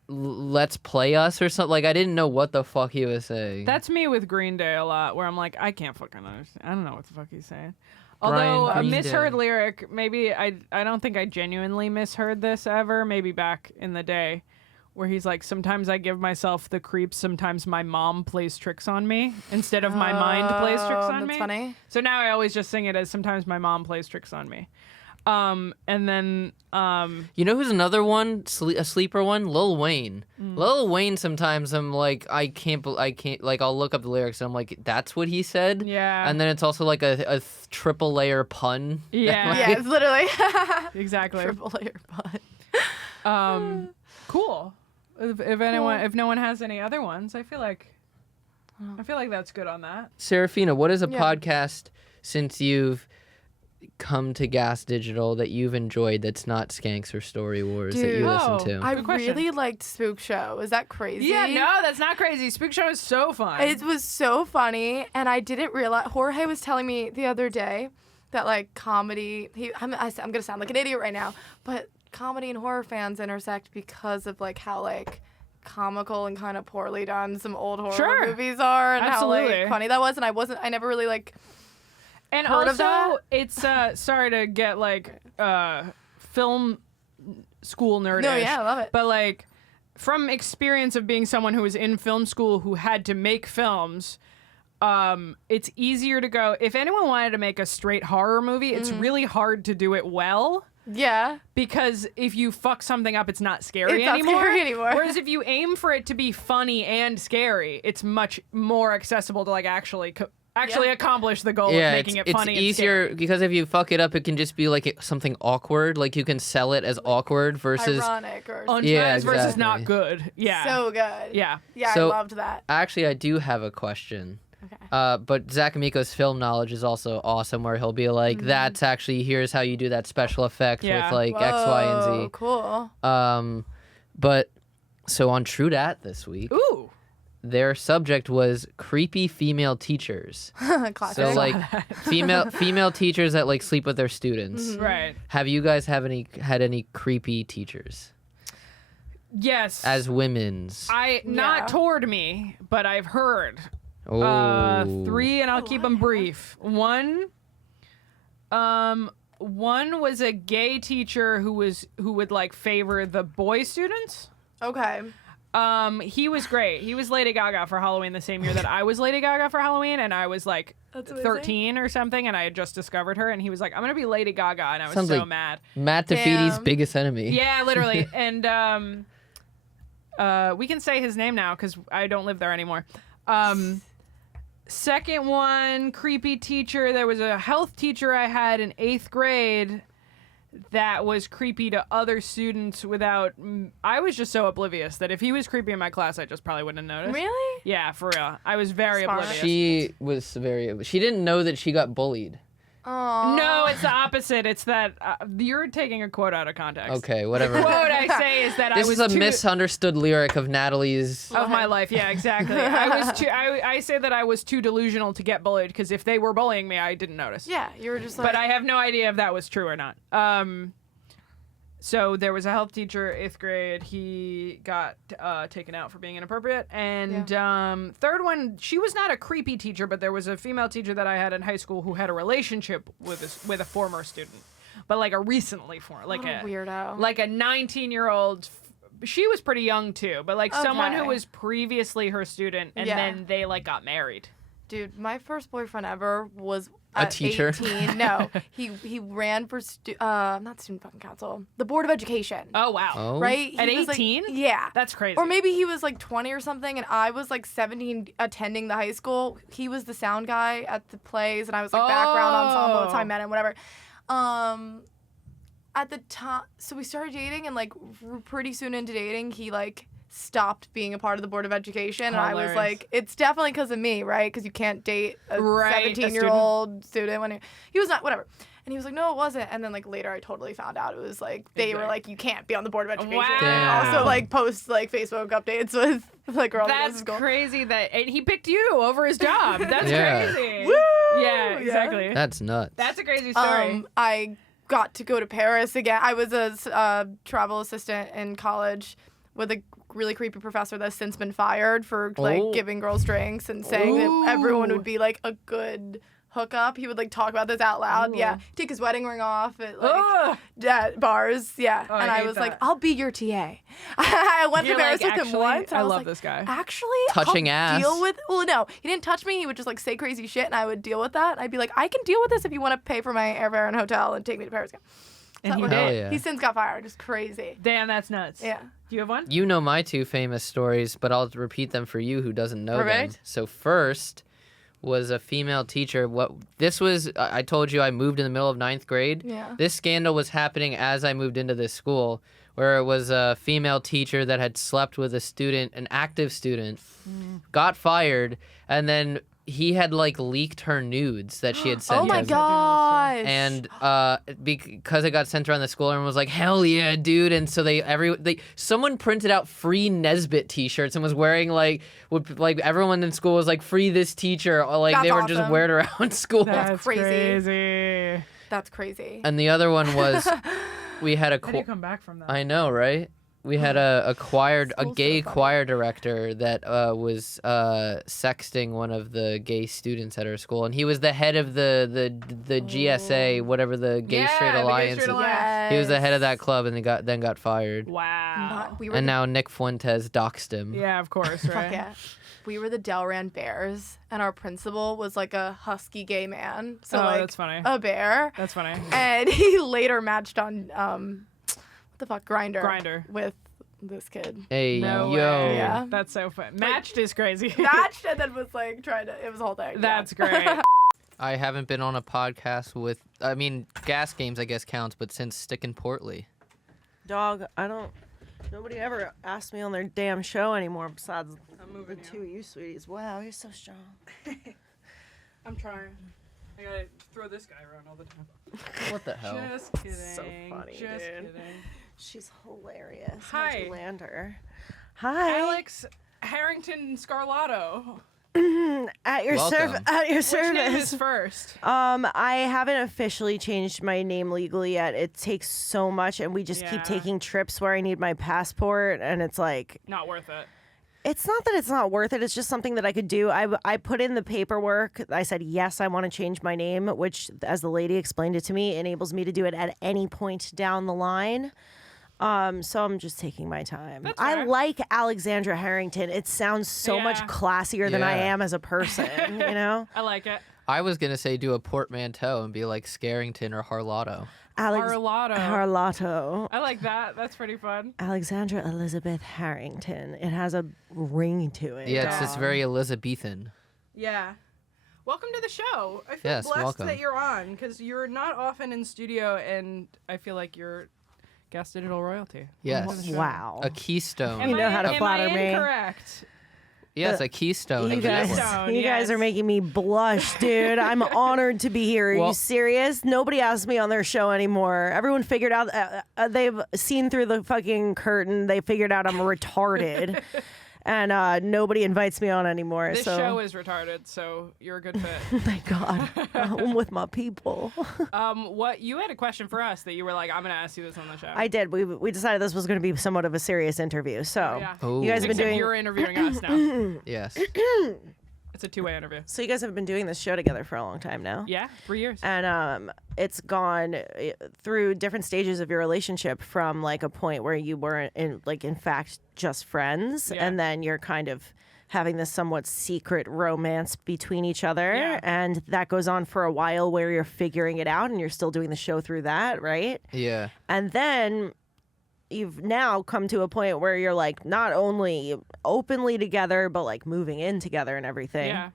Let's play us or something. Like I didn't know what the fuck he was saying. That's me with Green Day a lot, where I'm like, I can't fucking understand. I don't know what the fuck he's saying. Brian Although a Green misheard Day. lyric, maybe I don't think I genuinely misheard this ever. Maybe back in the day, where he's like, sometimes I give myself the creeps. Sometimes my mom plays tricks on me instead of my mind plays tricks on me. That's funny. So now I always just sing it as sometimes my mom plays tricks on me. And then You know who's another one? A sleeper one? Lil Wayne. Lil Wayne. Sometimes I'm like, I can't. Like I'll look up the lyrics and I'm like, that's what he said. Yeah. And then it's also like a triple layer pun. Yeah. Yeah, it's literally exactly. triple layer bun. Cool. If no one has any other ones, I feel like that's good on that. Serafina, what is a podcast since you've come to GaS Digital that you've enjoyed that's not Skanks or Story Wars that you listen to? I Good question. really liked Spook Show. Is that crazy? Yeah, no, that's not crazy. Spook Show is so fun. It was so funny, and I didn't realize. Jorge was telling me the other day that like comedy. I'm gonna sound like an idiot right now, but comedy and horror fans intersect because of like how like comical and kind of poorly done some old horror movies are, and Absolutely. how like funny that was. And I never really like. And heard of also, that? it's sorry to get like film school nerdish. No, yeah, I love it. But like from experience of being someone who was in film school who had to make films, it's easier to go. If anyone wanted to make a straight horror movie, it's really hard to do it well. Yeah. Because if you fuck something up, it's not scary It's not anymore. scary anymore. Whereas if you aim for it to be funny and scary, it's much more accessible to like actually accomplish the goal of making it funny. It's easier because if you fuck it up, it can just be like something awkward. Like you can sell it as awkward versus ironic or untrans versus exactly. not good. Yeah. so good. Yeah. Yeah, So- I loved that. Actually, I do have a question. Okay. But Zach Amico's film knowledge is also awesome, where he'll be like, "That's actually here's how you do that special effect Yeah. with like X, Y, and Z." Whoa, cool. But so on True Dat this week, Ooh. their subject was creepy female teachers. Classic. So like female teachers that like sleep with their students. Right. Have you guys had any creepy teachers Yes. as women's? Not toward me, but I've heard. Oh. 3, and I'll keep them brief. One was a gay teacher who would like favor the boy students. Okay. He was great. He was Lady Gaga for Halloween the same year that I was Lady Gaga for Halloween, and I was like That's amazing. 13 or something, and I had just discovered her, and he was like, "I'm gonna be Lady Gaga," and I was Sounds so like mad. Matt DeFeedy's Damn. biggest enemy. Yeah, literally. And we can say his name now because I don't live there anymore. Second one, creepy teacher. There was a health teacher I had in 8th grade that was creepy to other students without... I was just so oblivious that if he was creepy in my class, I just probably wouldn't have noticed. Really? Yeah, for real. I was very Smart. oblivious. She didn't know that she got bullied. Aww. No, it's the opposite. It's that you're taking a quote out of context. Okay, whatever. Quote I say is that This I was is a too... misunderstood lyric of Natalie's. of my life. Yeah, exactly. I say that I was too delusional to get bullied because if they were bullying me, I didn't notice. Yeah, you were just like. But I have no idea if that was true or not. So there was a health teacher, 8th grade. He got taken out for being inappropriate. And third one, she was not a creepy teacher, but there was a female teacher that I had in high school who had a relationship with a former student, but like a recently former, like What a weirdo. like a 19-year-old. She was pretty young too, but like someone who Okay. was previously her student, and then they like got married. Dude, my first boyfriend ever was A at teacher? 18. No, he ran for not student fucking council, the board of education. Oh wow! Oh. Right? At He was, like- 18? yeah. That's crazy. Or maybe he was like 20 or something, and I was like 17 attending the high school. He was the sound guy at the plays, and I was like background ensemble. That's how I met him, whatever. At the time, so we started dating, and like pretty soon into dating, he like stopped being a part of the Board of Education. And I was Hilarious. like, it's definitely because of me, right? Because you can't date a Right, a 17-year-old student when he was not, whatever. And he was like, no, it wasn't. And then like later I totally found out it was like, they were like, you can't be on the Board of Education. Wow. And also like post like Facebook updates with like girls. That's crazy that and he picked you over his job. That's Yeah. crazy. Woo! Yeah, exactly. That's nuts. That's a crazy story. I got to go to Paris again. I was a travel assistant in college with a really creepy professor that's since been fired for like giving girls drinks and saying that everyone would be like a good hookup. He would like talk about this out loud. Ooh. Yeah, take his wedding ring off at like at bars. Yeah, I and I hate was that. like, I'll be your TA. I went You're to Paris like, with him actually, once. I was love like, this guy. Actually, Touching I'll ass. deal with. Well, no, he didn't touch me. He would just like say crazy shit, and I would deal with that. I'd be like, I can deal with this if you want to pay for my airfare and hotel and take me to Paris again. And he That did. was- yeah. He since got fired. Just crazy. Damn, that's nuts. Yeah. Do you have one? You know my two famous stories, but I'll repeat them for you who doesn't know them. Perfect. So first was a female teacher. I told you I moved in the middle of 9th grade. Yeah. This scandal was happening as I moved into this school, where it was a female teacher that had slept with a student, an active student, got fired, and then he had like leaked her nudes that she had sent Oh my him. gosh. And because it got sent around the school, everyone was like, "Hell yeah, dude!" And so someone printed out free Nesbit T-shirts and was wearing like everyone in school was like, "Free this teacher!" Or, like That's they were just awesome. wearing it around school. That's crazy. crazy. That's crazy. And the other one was we had a How do you come back from that? I know, right? We had a School's gay so funny. choir director that was sexting one of the gay students at our school, and he was the head of the GSA, whatever the Gay Yeah, Straight the Gay Alliance. Straight is. Alliance. He was the head of that club, and then got fired. Wow. We were And the, now Nick Fuentes doxed him. Yeah, of course, right? fuck yeah. We were the Delran Bears, and our principal was like a husky gay man. So Oh, like that's funny. a bear. That's funny. And he later matched on what the fuck, Grindr with this kid. Hey, No yo. way. Yeah. That's so fun. Matched is crazy. Matched and then was like trying to. It was a whole thing. That's great. I haven't been on a podcast with, I mean, Gas Games I guess counts, but since Stickin' Portly. Dog, nobody ever asked me on their damn show anymore besides I'm the moving two of you sweeties. Wow, you're so strong. I'm trying. I gotta throw this guy around all the time. What the hell? Just kidding. So funny, Just dude. kidding. She's hilarious. Hi. How'd you land her? Hi. Alex Harrington and Scarlato. At your Welcome. at your Which name is service. first? I haven't officially changed my name legally yet. It takes so much, and we just Yeah. keep taking trips where I need my passport, and it's like, Not worth it. it's not that it's not worth it. It's just something that I could do. I put in the paperwork. I said, yes, I want to change my name, which, as the lady explained it to me, enables me to do it at any point down the line. So I'm just taking my time. That's I fair. like Alexandra Harrington. It sounds so much Yeah. classier than I Yeah. am as a person, you know? I like it. I was going to say do a portmanteau and be like Scarrington or Harlotto. Harlato. Harlato. I like that. That's pretty fun. Alexandra Elizabeth Harrington. It has a ring to it. Yeah, it's dog. just very Elizabethan. Yeah. Welcome to the show. I feel Yes, blessed welcome. that you're on because you're not often in studio, and I feel like you're Gas Digital royalty. Yes. Wow. A keystone. Am You know I, how to am flatter I me. incorrect? Yes, a keystone You of the guys, network. Keystone, you guys yes. are making me blush, dude. I'm honored to be here. Are you Well- serious? Nobody asks me on their show anymore. Everyone figured out, they've seen through the fucking curtain. They figured out I'm retarded. And nobody invites me on anymore. This so show is retarded, so you're a good fit. thank God. I'm with my people. What you had a question for us that you were like, I'm gonna ask you this on the show. I did. We decided this was going to be somewhat of a serious interview. So Yeah. Oh. you guys have been Except doing. you're interviewing us now. Yes. It's a two-way interview. So you guys have been doing this show together for a long time now. Yeah, 3 years. And it's gone through different stages of your relationship, from like a point where you were in fact just friends, Yeah. and then you're kind of having this somewhat secret romance between each other, Yeah. and that goes on for a while where you're figuring it out and you're still doing the show through that, right? Yeah. And then you've now come to a point where you're like not only openly together but like moving in together and everything. Yeah.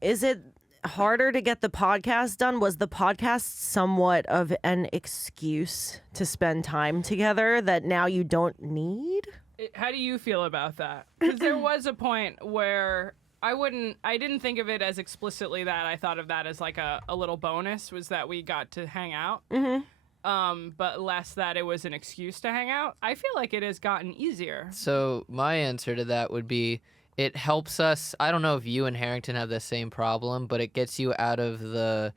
Is it harder to get the podcast done? Was the podcast somewhat of an excuse to spend time together that now you don't need? How do you feel about that? Because there was a point where I didn't think of it as explicitly that. I thought of that as like a little bonus, was that we got to hang out. But less that it was an excuse to hang out. I feel like it has gotten easier. So my answer to that would be, it helps us. I don't know if you and Harrington have the same problem, but it gets you out of the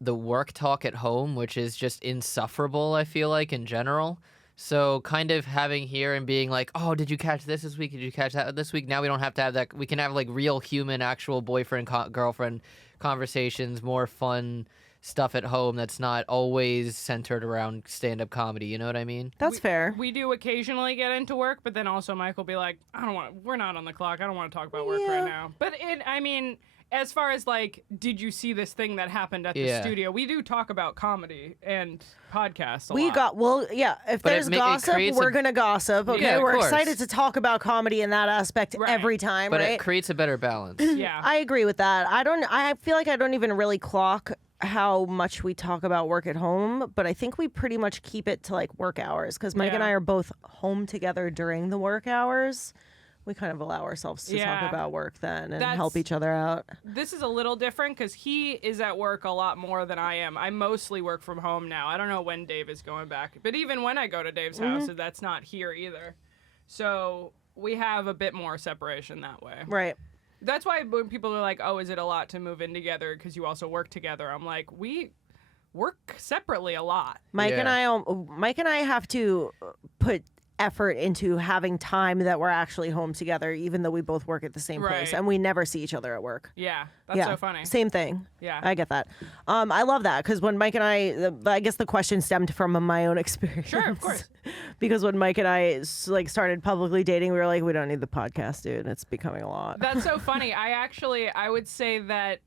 work talk at home, which is just insufferable, I feel like, in general. So kind of having here and being like, oh, did you catch this week? Did you catch that this week? Now we don't have to have that. We can have like real human, actual boyfriend, girlfriend conversations, more fun stuff at home that's not always centered around stand-up comedy. You know what I mean? That's fair. We do occasionally get into work, but then also Mike will be like, we're not on the clock. I don't want to talk about work right now. But as far as like, did you see this thing that happened at the studio? We do talk about comedy and podcasts a lot. If there's gossip, we're going to gossip. Okay, Yeah, we're course. excited to talk about comedy in that aspect every time, But right? it creates a better balance. Yeah. I agree with that. I feel like I don't even really clock how much we talk about work at home, but I think we pretty much keep it to like work hours, because Mike and I are both home together during the work hours. We kind of allow ourselves to talk about work then and help each other out. This is a little different because he is at work a lot more than I am. I mostly work from home now. I don't know when Dave is going back. But even when I go to Dave's house, that's not here either. So we have a bit more separation that way. Right. That's why when people are like, oh, is it a lot to move in together because you also work together? I'm like, we work separately a lot. Mike and I have to put effort into having time that we're actually home together, even though we both work at the same place, and we never see each other at work. Yeah, that's so funny. Same thing. Yeah, I get that. I love that, because when Mike and I guess the question stemmed from my own experience. Sure, of course. Because when Mike and I started publicly dating, we were like, we don't need the podcast, dude. It's becoming a lot. That's so funny. I would say that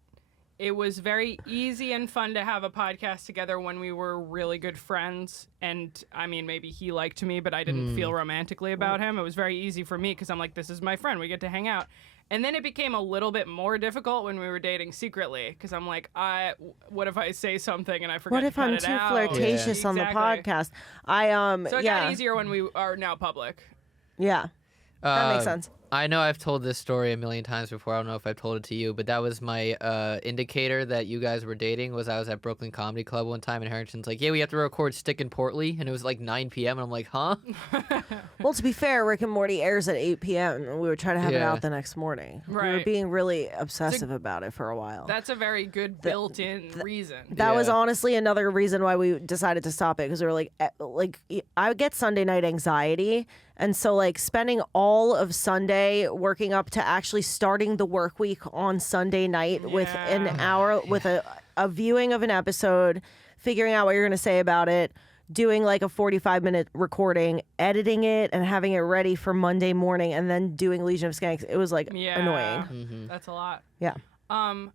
it was very easy and fun to have a podcast together when we were really good friends. And I mean, maybe he liked me, but I didn't feel romantically about him. It was very easy for me because I'm like, this is my friend. We get to hang out. And then it became a little bit more difficult when we were dating secretly, because I'm like, what if I say something and I forget to cut it out? What if I'm too flirtatious on the podcast? So it got easier when we are now public. Yeah, that makes sense. I know I've told this story a million times before. I don't know if I've told it to you, but that was my indicator that you guys were dating. Was I was at Brooklyn Comedy Club one time, and Harrington's like, yeah, we have to record Stick and Portly, and it was like 9 p.m., and I'm like, huh? Well, to be fair, Rick and Morty airs at 8 p.m., and we were trying to have it out the next morning. Right. We were being really obsessive about it for a while. That's a very good built-in reason. That was honestly another reason why we decided to stop it, because we were like, I get Sunday night anxiety. And so, like, spending all of Sunday working up to actually starting the work week on Sunday night with an hour, with a viewing of an episode, figuring out what you're going to say about it, doing like a 45-minute recording, editing it, and having it ready for Monday morning, and then doing Legion of Skanks. It was, like, annoying. That's a lot. Yeah.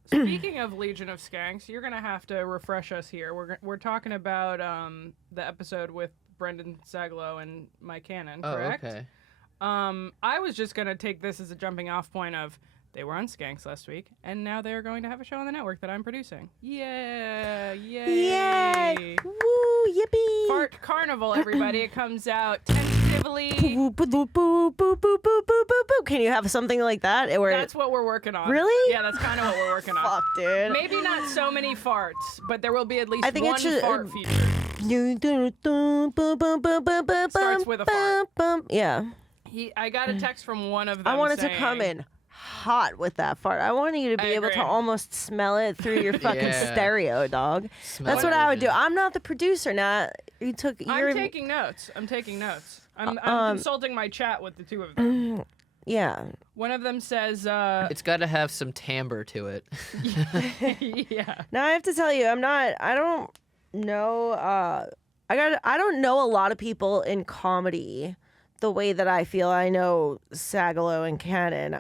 Speaking of Legion of Skanks, you're going to have to refresh us here. We're talking about the episode with Brendan Sagalow and Mike Cannon, correct? Oh, okay. I was just going to take this as a jumping off point of, they were on Skanks last week, and now they're going to have a show on the network that I'm producing. Yeah, yay. Yay! Woo, yippee! Fart Carnival, everybody. It comes out tentatively. Boo, boo, boo, boo, boo, boo, boo, boo, boo. Can you have something like that? That's what we're working on. Really? Yeah, that's kind of what we're working on. Fuck, dude. Maybe not so many farts, but there will be at least I think one it should, fart feature. Starts with a fart. Yeah. I got a text from one of them. I wanted saying, to come in hot with that fart. I wanted you to be able to almost smell it through your fucking stereo, dog. That's what I would do. I'm not the producer now. I'm taking notes. I'm consulting my chat with the two of them. Yeah. One of them says, it's got to have some timbre to it. yeah. Now I have to tell you, I don't know. I don't know a lot of people in comedy the way that I feel I know Sagalow and Cannon.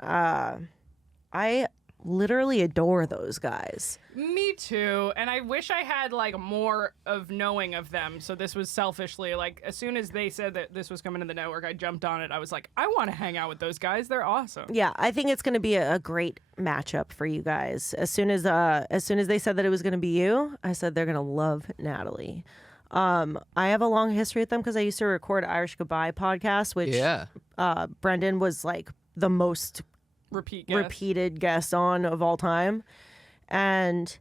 I literally adore those guys. Me too. And I wish I had like more of knowing of them. So this was selfishly, like, as soon as they said that this was coming to the network, I jumped on it. I was like, I want to hang out with those guys. They're awesome. Yeah, I think it's going to be a great matchup for you guys. As soon as they said that it was going to be you, I said they're going to love Natalie. I have a long history with them because I used to record Irish Goodbye podcast, which Brendan was like the most repeated guest on of all time. And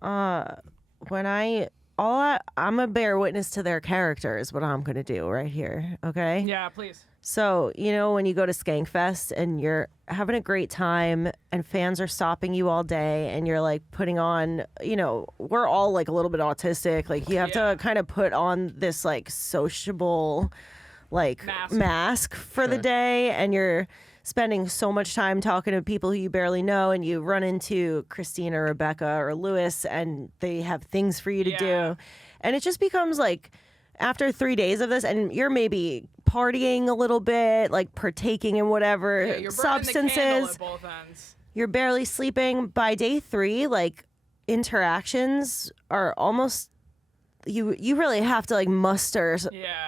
when I'm a bear witness to their character is what I'm going to do right here. Okay. Yeah, please. So, when you go to Skankfest and you're having a great time and fans are stopping you all day and you're like putting on, we're all like a little bit autistic. Like you have to kind of put on this like sociable like mask for the day, and you're spending so much time talking to people who you barely know, and you run into Christine or Rebecca or Lewis and they have things for you to do. And it just becomes like, after 3 days of this, and you're maybe partying a little bit, like partaking in whatever you're substances, the candle at both ends. You're barely sleeping. By day 3, like interactions are almost, you really have to like muster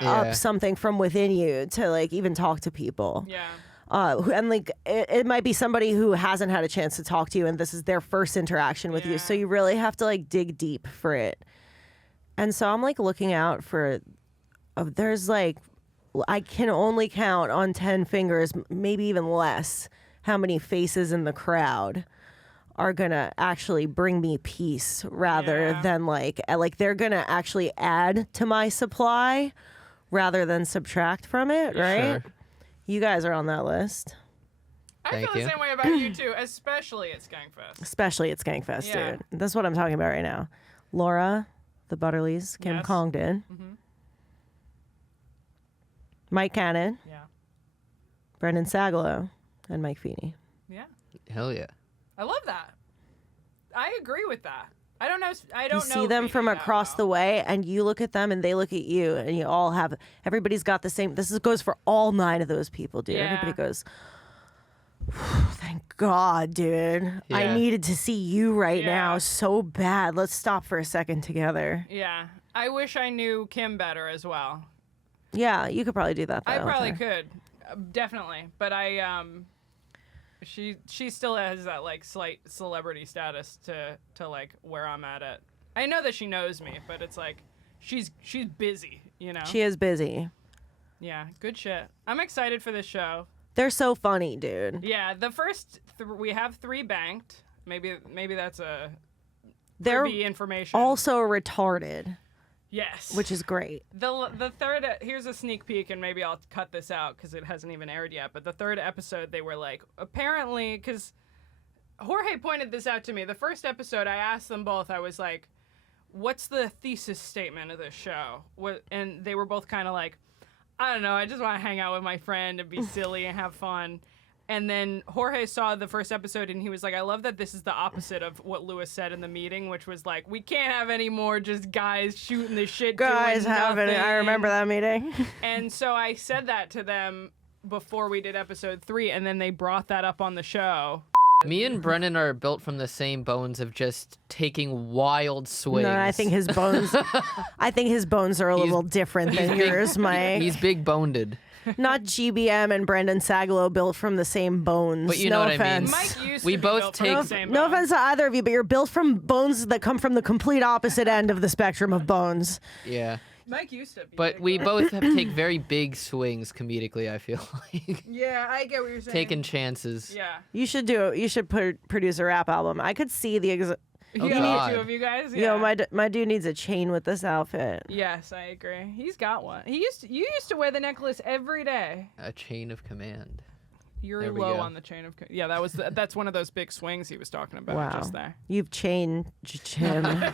up something from within you to like even talk to people. Yeah. And like it might be somebody who hasn't had a chance to talk to you, and this is their first interaction with you, so you really have to like dig deep for it. And so I'm like looking out for, there's like, I can only count on 10 fingers, maybe even less, how many faces in the crowd are going to actually bring me peace rather than like they're going to actually add to my supply rather than subtract from it, right? Sure. You guys are on that list. I feel the same way about you too, especially at Skankfest. Especially at Skankfest, dude. That's what I'm talking about right now. Laura, the Butterleys, Kim Congdon, Mike Cannon, Brendan Sagalow, and Mike Feeney. Yeah. Hell yeah. I love that. I agree with that. I don't know. You see them from across the way, and you look at them, and they look at you, and you all have. Everybody's got the same. Goes for all 9 of those people, dude. Yeah. Everybody goes, thank God, dude. Yeah. I needed to see you right now so bad. Let's stop for a second together. Yeah. I wish I knew Kim better as well. Yeah, you could probably do that, though. I probably could. Definitely. But she still has that like slight celebrity status to like where I'm at it. I know that she knows me, but it's like she's busy, She is busy. Yeah, good shit. I'm excited for this show. They're so funny, dude. Yeah, the first we have 3 banked. Maybe that's they're information. Also retarded. Yes. Which is great. The third, here's a sneak peek, and maybe I'll cut this out because it hasn't even aired yet, but the third episode, they were like, apparently, because Jorge pointed this out to me. The first episode, I asked them both, I was like, what's the thesis statement of this show? And they were both kind of like, I don't know, I just want to hang out with my friend and be silly and have fun. And then Jorge saw the first episode, and he was like, I love that this is the opposite of what Lewis said in the meeting, which was like, we can't have any more just guys shooting the shit. Guys having it. I remember that meeting. And so I said that to them before we did episode 3, and then they brought that up on the show. Me and Brennan are built from the same bones of just taking wild swings. No, I think his bones are a little different than yours, Mike. He's big boned. Not GBM and Brendan Sagalow built from the same bones. But you know what offense. I mean. Mike used we to be both built take from the same no bones. offense to either of you, but you're built from bones that come from the complete opposite end of the spectrum of bones. Yeah. Mike used to be. But we both take very big swings comedically, I feel like. Yeah, I get what you're saying. Taking chances. Yeah. You should produce a rap album. I could see the Oh, yeah, God. the 2 of you guys. Yeah. My dude needs a chain with this outfit. Yes, I agree. He's got one. You used to wear the necklace every day. A chain of command. You're There we low go. on the chain of. Yeah, that's one of those big swings he was talking about just there. You've changed him.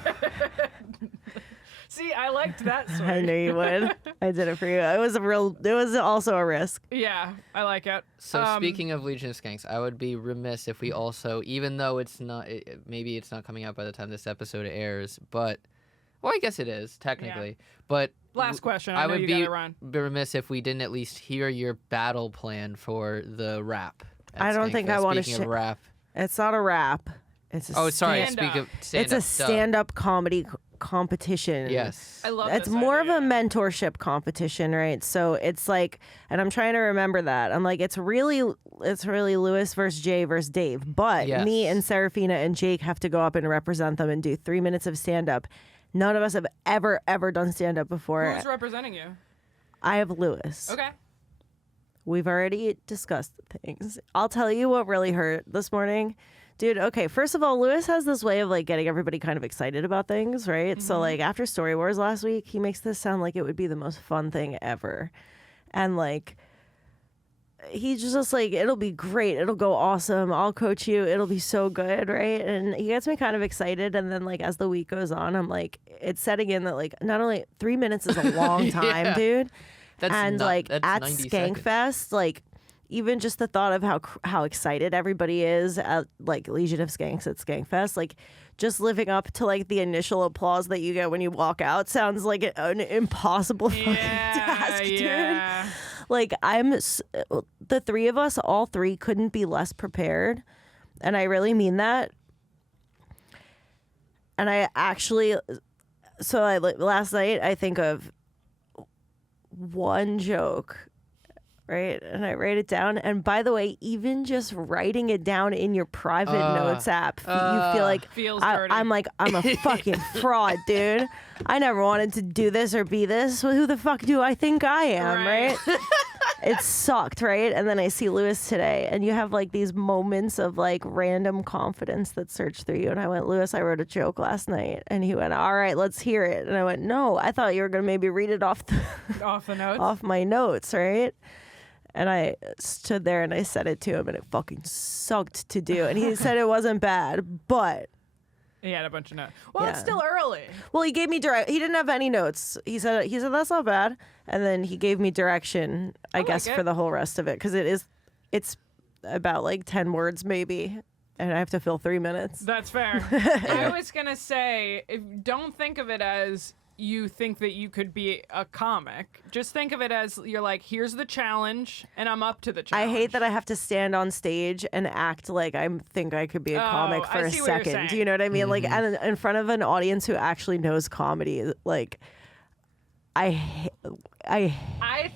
See, I liked that swing. I knew you would. I did it for you. It was also a risk. Yeah, I like it. So speaking of Legion of Skanks, I would be remiss if we also, even though it's not, maybe it's not coming out by the time this episode airs, but, well, I guess it is technically. Yeah. But last question. I know would you gotta run. be remiss if we didn't at least hear your battle plan for the rap. I don't think I want to. Speaking of rap, it's not a rap. It's a Speak of stand-up. It's a stand-up comedy competition. Yes. I love it's this more idea. of a mentorship competition, right? So it's like, and I'm trying to remember that. I'm like, it's really Lewis versus Jay versus Dave. But me and Serafina and Jake have to go up and represent them and do 3 minutes of stand-up. None of us have ever done stand-up before. Who's representing you? I have Lewis. Okay. We've already discussed things. I'll tell you what really hurt this morning. Dude, okay, first of all, Lewis has this way of like getting everybody kind of excited about things, right? Mm-hmm. So like after Story Wars last week, he makes this sound like it would be the most fun thing ever. And like he's just like, it'll be great, it'll go awesome, I'll coach you, it'll be so good, right? And he gets me kind of excited, and then like as the week goes on, I'm like, it's setting in that like not only 3 minutes is a long time, dude. That's at Skankfest, like even just the thought of how excited everybody is at like Legion of Skanks at Skankfest, like just living up to like the initial applause that you get when you walk out sounds like an impossible fucking task, dude. Like the three of us, all three couldn't be less prepared. And I really mean that. And I actually, last night I think of one joke, right? And I write it down. And by the way, even just writing it down in your private notes app, you feel like I'm a fucking fraud, dude. I never wanted to do this or be this. Well, who the fuck do I think I am, right? It sucked, right? And then I see Lewis today, and you have like these moments of like random confidence that surge through you. And I went, Lewis, I wrote a joke last night. And he went, all right, let's hear it. And I went, no, I thought you were going to maybe read it off the notes, off my notes, right? And I stood there and I said it to him, and it fucking sucked to do. And he said it wasn't bad, but he had a bunch of notes. Well, it's still early. Well, he gave me he didn't have any notes. He said that's not bad, and then he gave me direction, I guess, for the whole rest of it, because it's about like 10 words maybe, and I have to fill 3 minutes. That's fair. I was gonna say, don't think of it as you think that you could be a comic. Just think of it as you're like, here's the challenge, and I'm up to the challenge. I hate that I have to stand on stage and act like I think I could be a comic for a second. Do you know what I mean? Mm-hmm. Like, and in front of an audience who actually knows comedy, like, I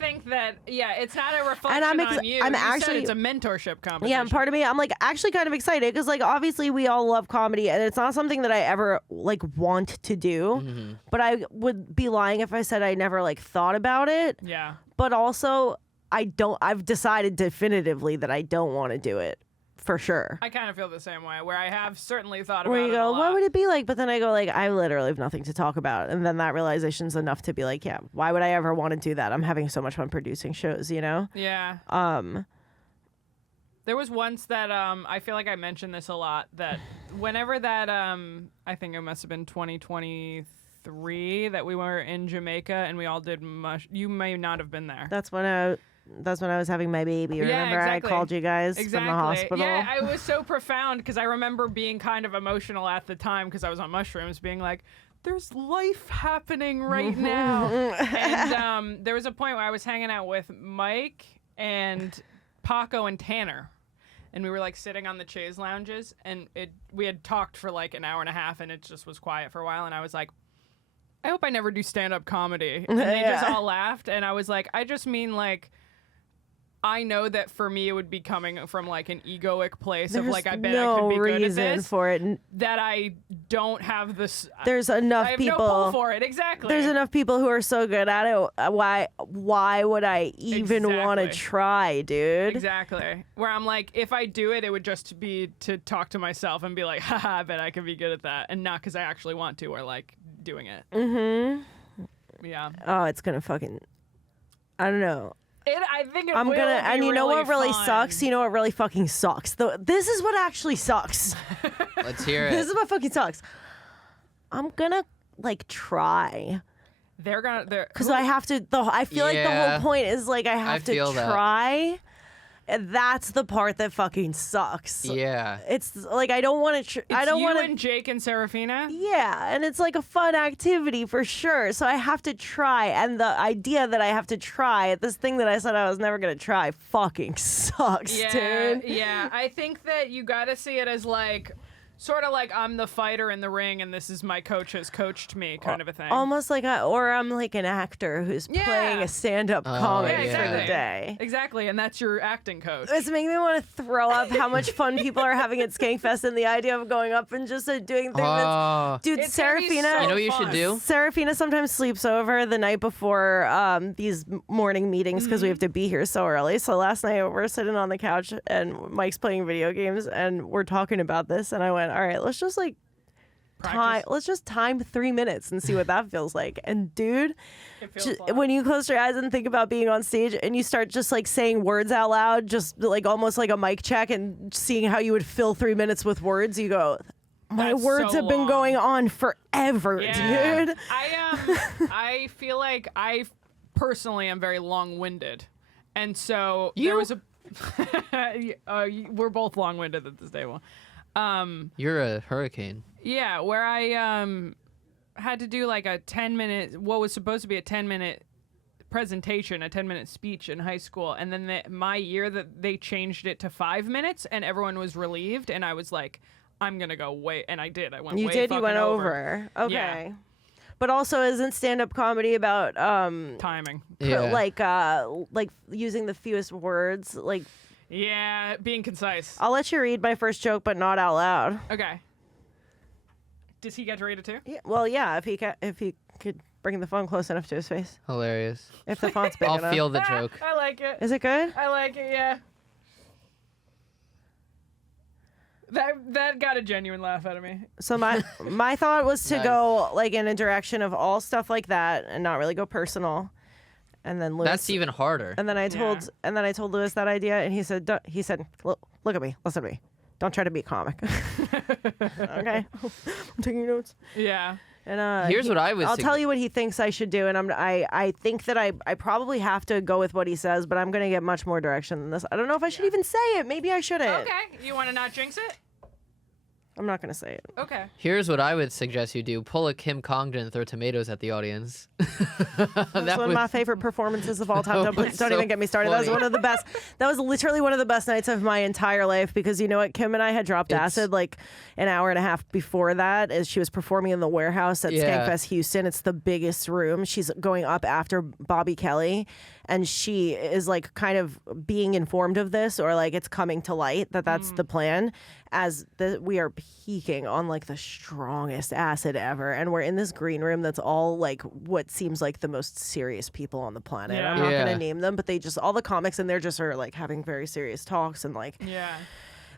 think that, it's not a reflection on you. I'm actually, said it's a mentorship competition. Yeah, and part of me, I'm like actually kind of excited because like obviously we all love comedy, and it's not something that I ever like want to do. Mm-hmm. But I would be lying if I said I never like thought about it. Yeah. But also I've decided definitively that I don't want to do it. For sure. I kind of feel the same way, where I have certainly thought about it. Where you go, a lot. what would it be like? But then I go, like, I literally have nothing to talk about. And then that realization's enough to be like, yeah, why would I ever want to do that? I'm having so much fun producing shows, you know? Yeah. There was once that I feel like I mentioned this a lot, that whenever that I think it must have been 2023 that we were in Jamaica and we all did you may not have been there. That's when I was having my baby. Remember, exactly. I called you guys from the hospital? Yeah, I was so profound because I remember being kind of emotional at the time because I was on mushrooms, being like, there's life happening right now. And there was a point where I was hanging out with Mike and Paco and Tanner. And we were like sitting on the chaise lounges, and we had talked for like an hour and a half, and it just was quiet for a while. And I was like, I hope I never do stand-up comedy. And they just all laughed. And I was like, I just mean like, I know that for me it would be coming from like an egoic place of like, I bet I could be good at this. For it. That I don't have this. There's enough people. I have no pull for it. Exactly. There's enough people who are so good at it. Why would I even want to try, dude? Exactly. Where I'm like, if I do it, it would just be to talk to myself and be like, haha, I bet I could be good at that, and not because I actually want to or like doing it. Mm-hmm. Yeah. Oh, it's gonna fucking. I don't know. I think it I'm will gonna, be and you know really what really fun. sucks? You know what really fucking sucks? This is what actually sucks. Let's hear it. This is what fucking sucks. I'm gonna like try. Because I have to. I feel like the whole point is like I have to try. And that's the part that fucking sucks. Yeah. It's like I don't want to. I don't want to. And Jake and Serafina. Yeah, and it's like a fun activity for sure. So I have to try, and the idea that I have to try this thing that I said I was never gonna try fucking sucks, dude. Yeah, I think that you got to see it as like, Sort of like I'm the fighter in the ring, and this is my coach has coached me, kind of a thing. Almost like or I'm like an actor who's playing a stand-up comic for the day. Exactly, and that's your acting coach. It's making me want to throw up how much fun people are having at Skankfest and the idea of going up and just doing things. Dude, It's gonna be Serafina. so You know what you fun. should do? Serafina sometimes sleeps over the night before these morning meetings because we have to be here so early. So last night we're sitting on the couch and Mike's playing video games and we're talking about this and I went, all right, let's just let's just time 3 minutes and see what that feels like. And dude, when you close your eyes and think about being on stage and you start just like saying words out loud, just like almost like a mic check and seeing how you would fill 3 minutes with words, you go, my That's words so have been long. going on forever, dude. I feel like I personally am very long-winded, and so there was a. We're both long-winded at this table. You're a hurricane. Yeah, where I had to do like a 10-minute, what was supposed to be a 10-minute presentation, a 10-minute speech in high school, and then my year that they changed it to 5 minutes, and everyone was relieved, and I was like, I'm gonna go way, and I did. I went. You way did. You fucking went over. Okay. Yeah. But also, isn't stand-up comedy about Timing. like using the fewest words? Like, Yeah, being concise. I'll let you read my first joke, but not out loud. Okay. Does he get to read it too? Yeah. Well, yeah. If he could bring the phone close enough to his face. Hilarious. If the font's big I'll enough. feel the joke. I like it. Is it good? I like it. Yeah. That got a genuine laugh out of me. So my thought was to Nice. go like in a direction of all stuff like that and not really go personal. And then Lewis. That's even harder. And then I told Lewis that idea, and he said, look at me, listen to me. Don't try to be a comic. Okay, I'm taking notes. Yeah. And Here's what I was. I'll tell you what he thinks I should do, and I think that I probably have to go with what he says, but I'm gonna get much more direction than this. I don't know if I should even say it. Maybe I shouldn't. Okay. You want to not jinx it? I'm not gonna say it. Okay. Here's what I would suggest you do: pull a Kim Congdon and throw tomatoes at the audience. That's one of my favorite performances of all time. Don't so even get me started. That was funny. one of the best. That was literally one of the best nights of my entire life because you know what? Kim and I had dropped acid like an hour and a half before that as she was performing in the warehouse at Skankfest Houston. It's the biggest room. She's going up after Bobby Kelly. And she is like kind of being informed of this or like it's coming to light that that's the plan as we are peaking on like the strongest acid ever. And we're in this green room that's all like what seems like the most serious people on the planet. Yeah. I'm not going Yeah. to name them, but they just, all the comics in there just are like having very serious talks and like, Yeah.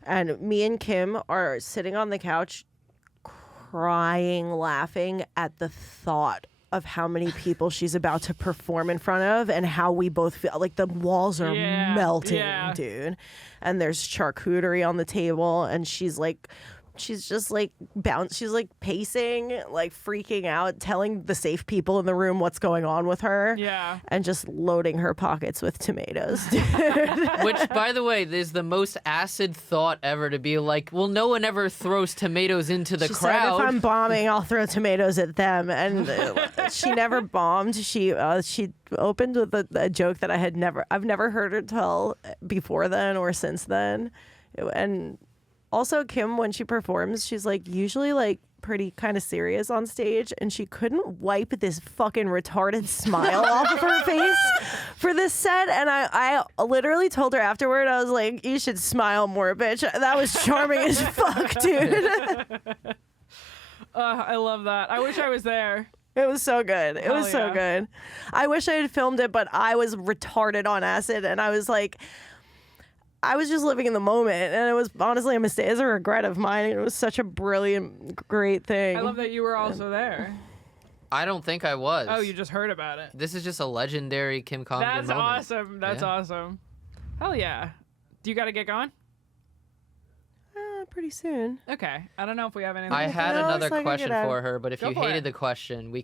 and me and Kim are sitting on the couch crying, laughing at the thought of how many people she's about to perform in front of and how we both feel like the walls are melting, dude. And there's charcuterie on the table and she's just like she's like pacing, like freaking out, telling the safe people in the room what's going on with her. Yeah. And just loading her pockets with tomatoes, dude. Which, by the way, is the most acid thought ever to be like, well, no one ever throws tomatoes into the She crowd. said, if I'm bombing, I'll throw tomatoes at them. And she never bombed. She opened with a joke that I've never heard her tell before then or since then. And also, Kim, when she performs, she's like usually like pretty kind of serious on stage, and she couldn't wipe this fucking retarded smile off of her face for this set. And I literally told her afterward, I was like, you should smile more, bitch. That was charming as fuck, dude. I love that. I wish I was there. It was so good. It was so yeah. good. I wish I had filmed it, but I was retarded on acid, and I was like, I was just living in the moment, and it was honestly a mistake. It's a regret of mine. It was such a brilliant, great thing. I love that you were also there. I don't think I was. Oh, you just heard about it. This is just a legendary Kim Congdon That's moment. awesome. That's awesome. Hell yeah. Do you got to get going? Pretty soon. Okay. I don't know if we have anything. I had No, another it's like I question could have- for her, but if Go you for hated it. the question,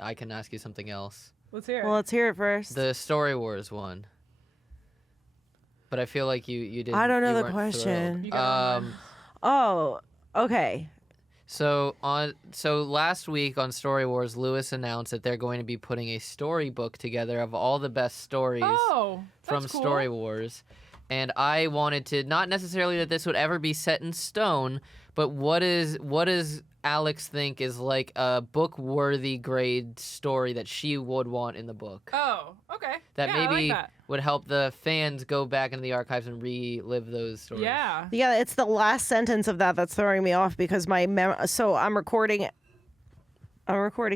I can ask you something else. Let's hear it. Well, let's hear it first. The Story Wars one. But I feel like you didn't. I don't know you the weren't question. You got thrilled. Oh, okay. So last week on Story Wars, Lewis announced that they're going to be putting a storybook together of all the best stories Oh, from that's cool. Story Wars. And I wanted to, not necessarily that this would ever be set in stone, But what does Alex think is like a book-worthy grade story that she would want in the book? Oh, okay. That yeah, maybe I like that. would help the fans go back into the archives and relive those stories. Yeah. Yeah, it's the last sentence of that that's throwing me off because so I'm recording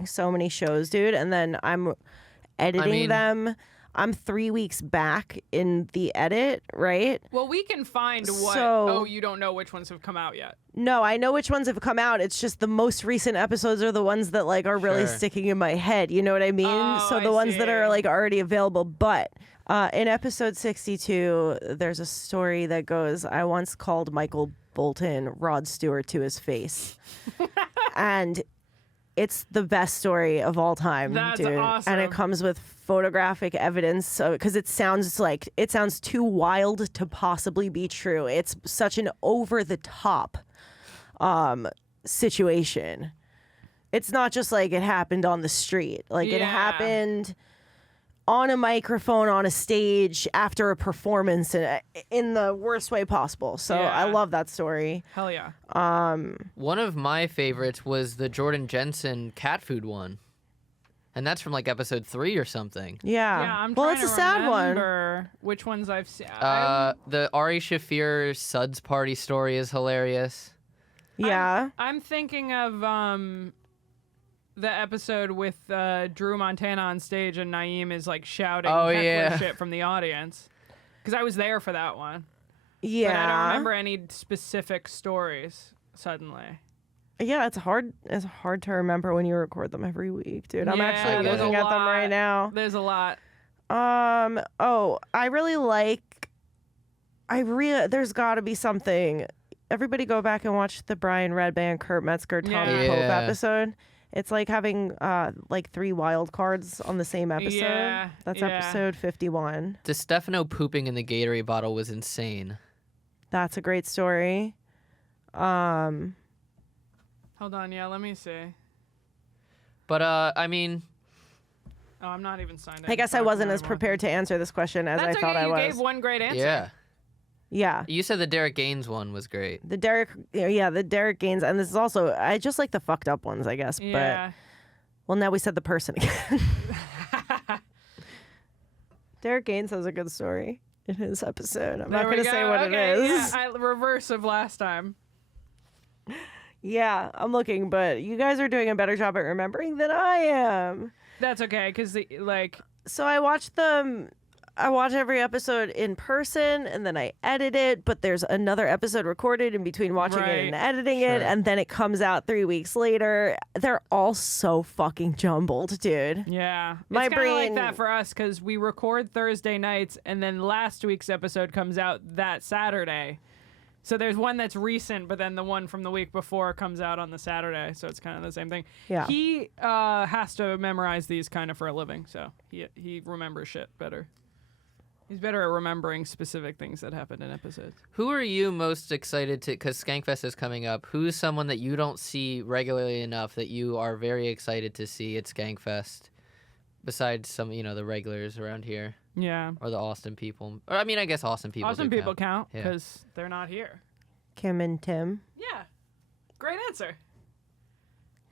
so many shows, dude, and then I'm editing them. I'm 3 weeks back in the edit, right? Well, we can find what. So- you don't know which ones have come out yet. No, I know which ones have come out. It's just the most recent episodes are the ones that like are really Sure. sticking in my head. You know what I mean? Oh, So the I ones that are see. like already available. But in episode 62, there's a story that goes, I once called Michael Bolton Rod Stewart to his face. And it's the best story of all time, That's dude. awesome. And it comes with photographic evidence because it sounds too wild to possibly be true. It's such an over the top situation. It's not just like it happened on the street. Like it Yeah. happened on a microphone on a stage after a performance in the worst way possible. So I Yeah. love that story. Hell yeah. One of my favorites was the Jordan Jensen cat food one. And that's from like episode 3 or something. Yeah. Yeah, I'm well, trying it's a to sad one. remember which ones I've seen. The Ari Shafir Suds party story is hilarious. Yeah. I'm thinking of the episode with Drew Montana on stage and Naeem is like shouting Oh, heckler yeah. shit from the audience. Because I was there for that one. Yeah. But I don't remember any specific stories suddenly. Yeah, it's hard to remember when you record them every week, dude. I'm Yeah, actually there's looking a at them right lot. now. There's a lot. I really like there's got to be something. Everybody go back and watch the Brian Redband, Kurt Metzger, Tommy Yeah. Pope Yeah. episode. It's like having like 3 wild cards on the same episode. Yeah, That's yeah. episode 51. DeStefano pooping in the Gatorade bottle was insane. That's a great story. Hold on, yeah, let me see. But I mean, Oh, I'm not even signed in. I guess I Fuck, wasn't where as am I? prepared to answer this question as That's I thought okay, I you was. gave one great answer. yeah. Yeah. You said the Derek Gaines one was great. The Derek Gaines, and this is also, I just like the fucked up ones, I guess. Yeah. But, well, now we said the person again. Derek Gaines has a good story in his episode. I'm not There we going to say go. what Okay, it is. Yeah, reverse of last time. Yeah, I'm looking, but you guys are doing a better job at remembering than I am. That's okay, because like So I watch every episode in person and then I edit it, but there's another episode recorded in between watching it and Right. editing Sure. it, and then it comes out 3 weeks later. They're all so fucking jumbled, dude. yeah, My it's kind of like brain- that for us because we record Thursday nights and then last week's episode comes out that Saturday. So there's one that's recent, but then the one from the week before comes out on the Saturday. So it's kind of the same thing. Yeah. He has to memorize these kind of for a living, so he remembers shit better. He's better at remembering specific things that happened in episodes. Who are you most excited to, because Skankfest is coming up, who's someone that you don't see regularly enough that you are very excited to see at Skankfest, besides some, the regulars around here, Yeah. or the Austin people? Or, I mean, I guess Austin people Awesome do people count Yeah. because they're not here. Kim and Tim. Yeah. Great answer.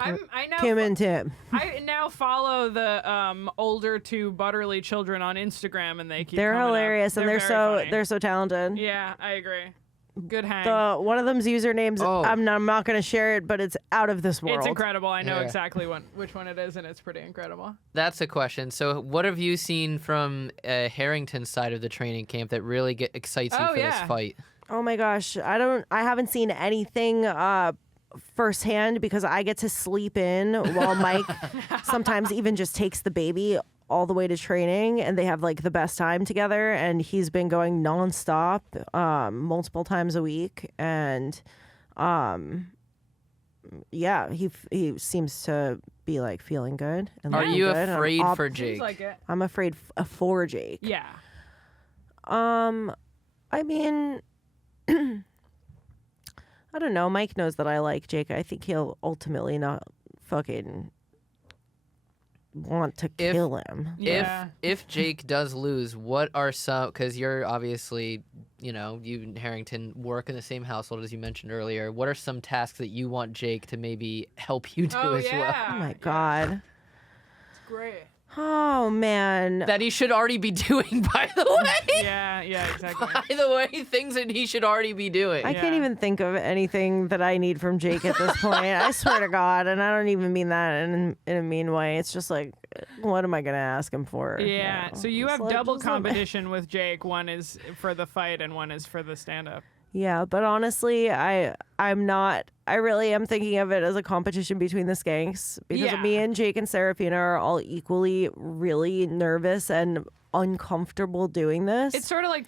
I now Kim and Tim. I now follow the older two Butterly children on Instagram, and they keep. They're coming up. hilarious and very funny. they're so talented. Yeah, I agree. Good hang. One of them's usernames, Oh. I'm not going to share it, but it's out of this world. It's incredible. I know Yeah. exactly which one it is, and it's pretty incredible. That's a question. So, what have you seen from Harrington's side of the training camp that really excites you Oh, for this yeah. fight? Oh my gosh, I haven't seen anything firsthand because I get to sleep in while Mike sometimes even just takes the baby all the way to training, and they have like the best time together, and he's been going nonstop multiple times a week, and yeah, he seems to be like feeling good and Are looking you good, and afraid I'm for Seems Jake? like it. I'm afraid for Jake. Yeah. I mean, I don't know. Mike knows that I like Jake. I think he'll ultimately not fucking want to kill him. Yeah. If Jake does lose, what are some? Because you're obviously, you and Harrington work in the same household as you mentioned earlier. What are some tasks that you want Jake to maybe help you do as well? Oh my God. It's great. Oh man. That he should already be doing, by the way. Yeah, exactly. By the way, things that he should already be doing. I can't even think of anything that I need from Jake at this point. I swear to God, and I don't even mean that in a mean way. It's just like, what am I gonna ask him for? Yeah. So you It's have like, double just let me- competition with Jake. One is for the fight, and one is for the stand-up. Yeah, but honestly, I'm not. I really am thinking of it as a competition between the skanks because Yeah. me and Jake and Serafina are all equally really nervous and uncomfortable doing this. It's sort of like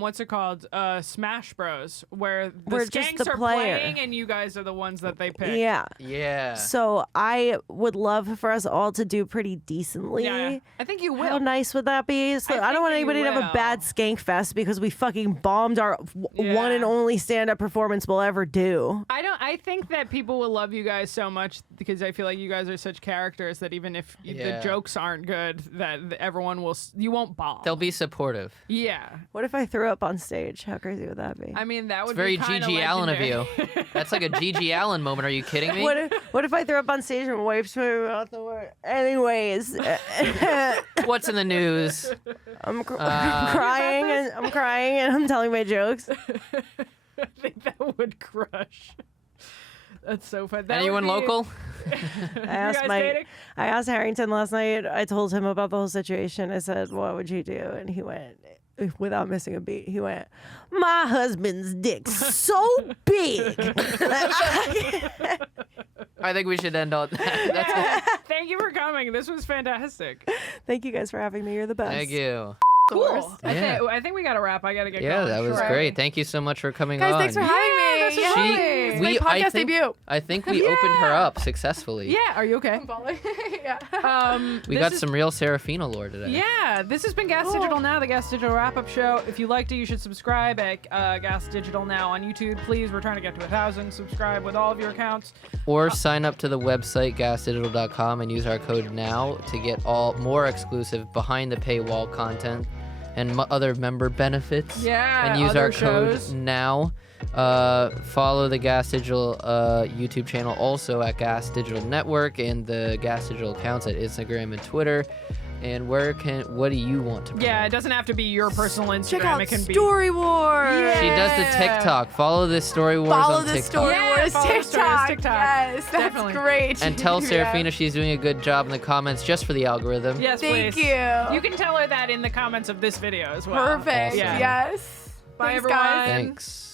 what's it called? Smash Bros, where the We're just skanks the are player. playing and you guys are the ones that they pick. Yeah. Yeah. So I would love for us all to do pretty decently. Yeah. I think you will. How nice would that be? So I I don't think want that you anybody to have a will. bad skank fest because we fucking bombed our Yeah. one and only stand-up performance we'll ever do. I think that people will love you guys so much because I feel like you guys are such characters that even if Yeah. the jokes aren't good, that everyone will. You won't bomb. They'll be supportive. Yeah. What if I threw up on stage? How crazy would that be? I mean, that would It's very be kinda Gigi Allen of you. legendary. That's like a Gigi Allen moment. Are you kidding me? What if I threw up on stage and wiped my mouth the word? Anyways, What's in the news? I'm crying and I'm telling my jokes. I think that would crush. That's so fun. That Anyone would be- local? I asked Harrington last night. I told him about the whole situation. I said, "What would you do?" And he went, without missing a beat, he went, "My husband's dick's so big." I think we should end on that. That's it. Thank you for coming. This was fantastic. Thank you guys for having me. You're the best. Thank you. Cool. Yeah. I think we got to wrap. I got to get Yeah, going. that was Sure. great. Thank you so much for coming Guys, on. thanks for having me. this was Yay. fun. It's We- my I podcast think- debut. I think we opened her up successfully. Yeah. Are you okay? Yeah. We this got is- some real Serafina lore today. Yeah, this has been Gas Digital Now, the Gas Digital wrap-up show. If you liked it, you should subscribe at Gas Digital Now on YouTube. Please, we're trying to get to 1,000. Subscribe with all of your accounts. Or sign up to the website gasdigital.com and use our code NOW to get all more exclusive behind the paywall content and other member benefits. Yeah, and use other our code shows. NOW. Follow the Gas Digital YouTube channel also at Gas Digital Network and the Gas Digital accounts at Instagram and Twitter. And what do you want to promote? Yeah, it doesn't have to be your personal Instagram. Check out It can be. Story Wars. She does the TikTok. Follow this Story Wars Follow on the TikTok. Story Yeah, Wars follow the Story Wars TikTok. TikTok. Yes, that's Definitely. great. And tell Yeah. Serafina she's doing a good job in the comments just for the algorithm. Yes, Thank please. you. You can tell her that in the comments of this video as well. Perfect. Awesome. Yeah. Yes. Bye, Thanks, everyone. guys. Thanks.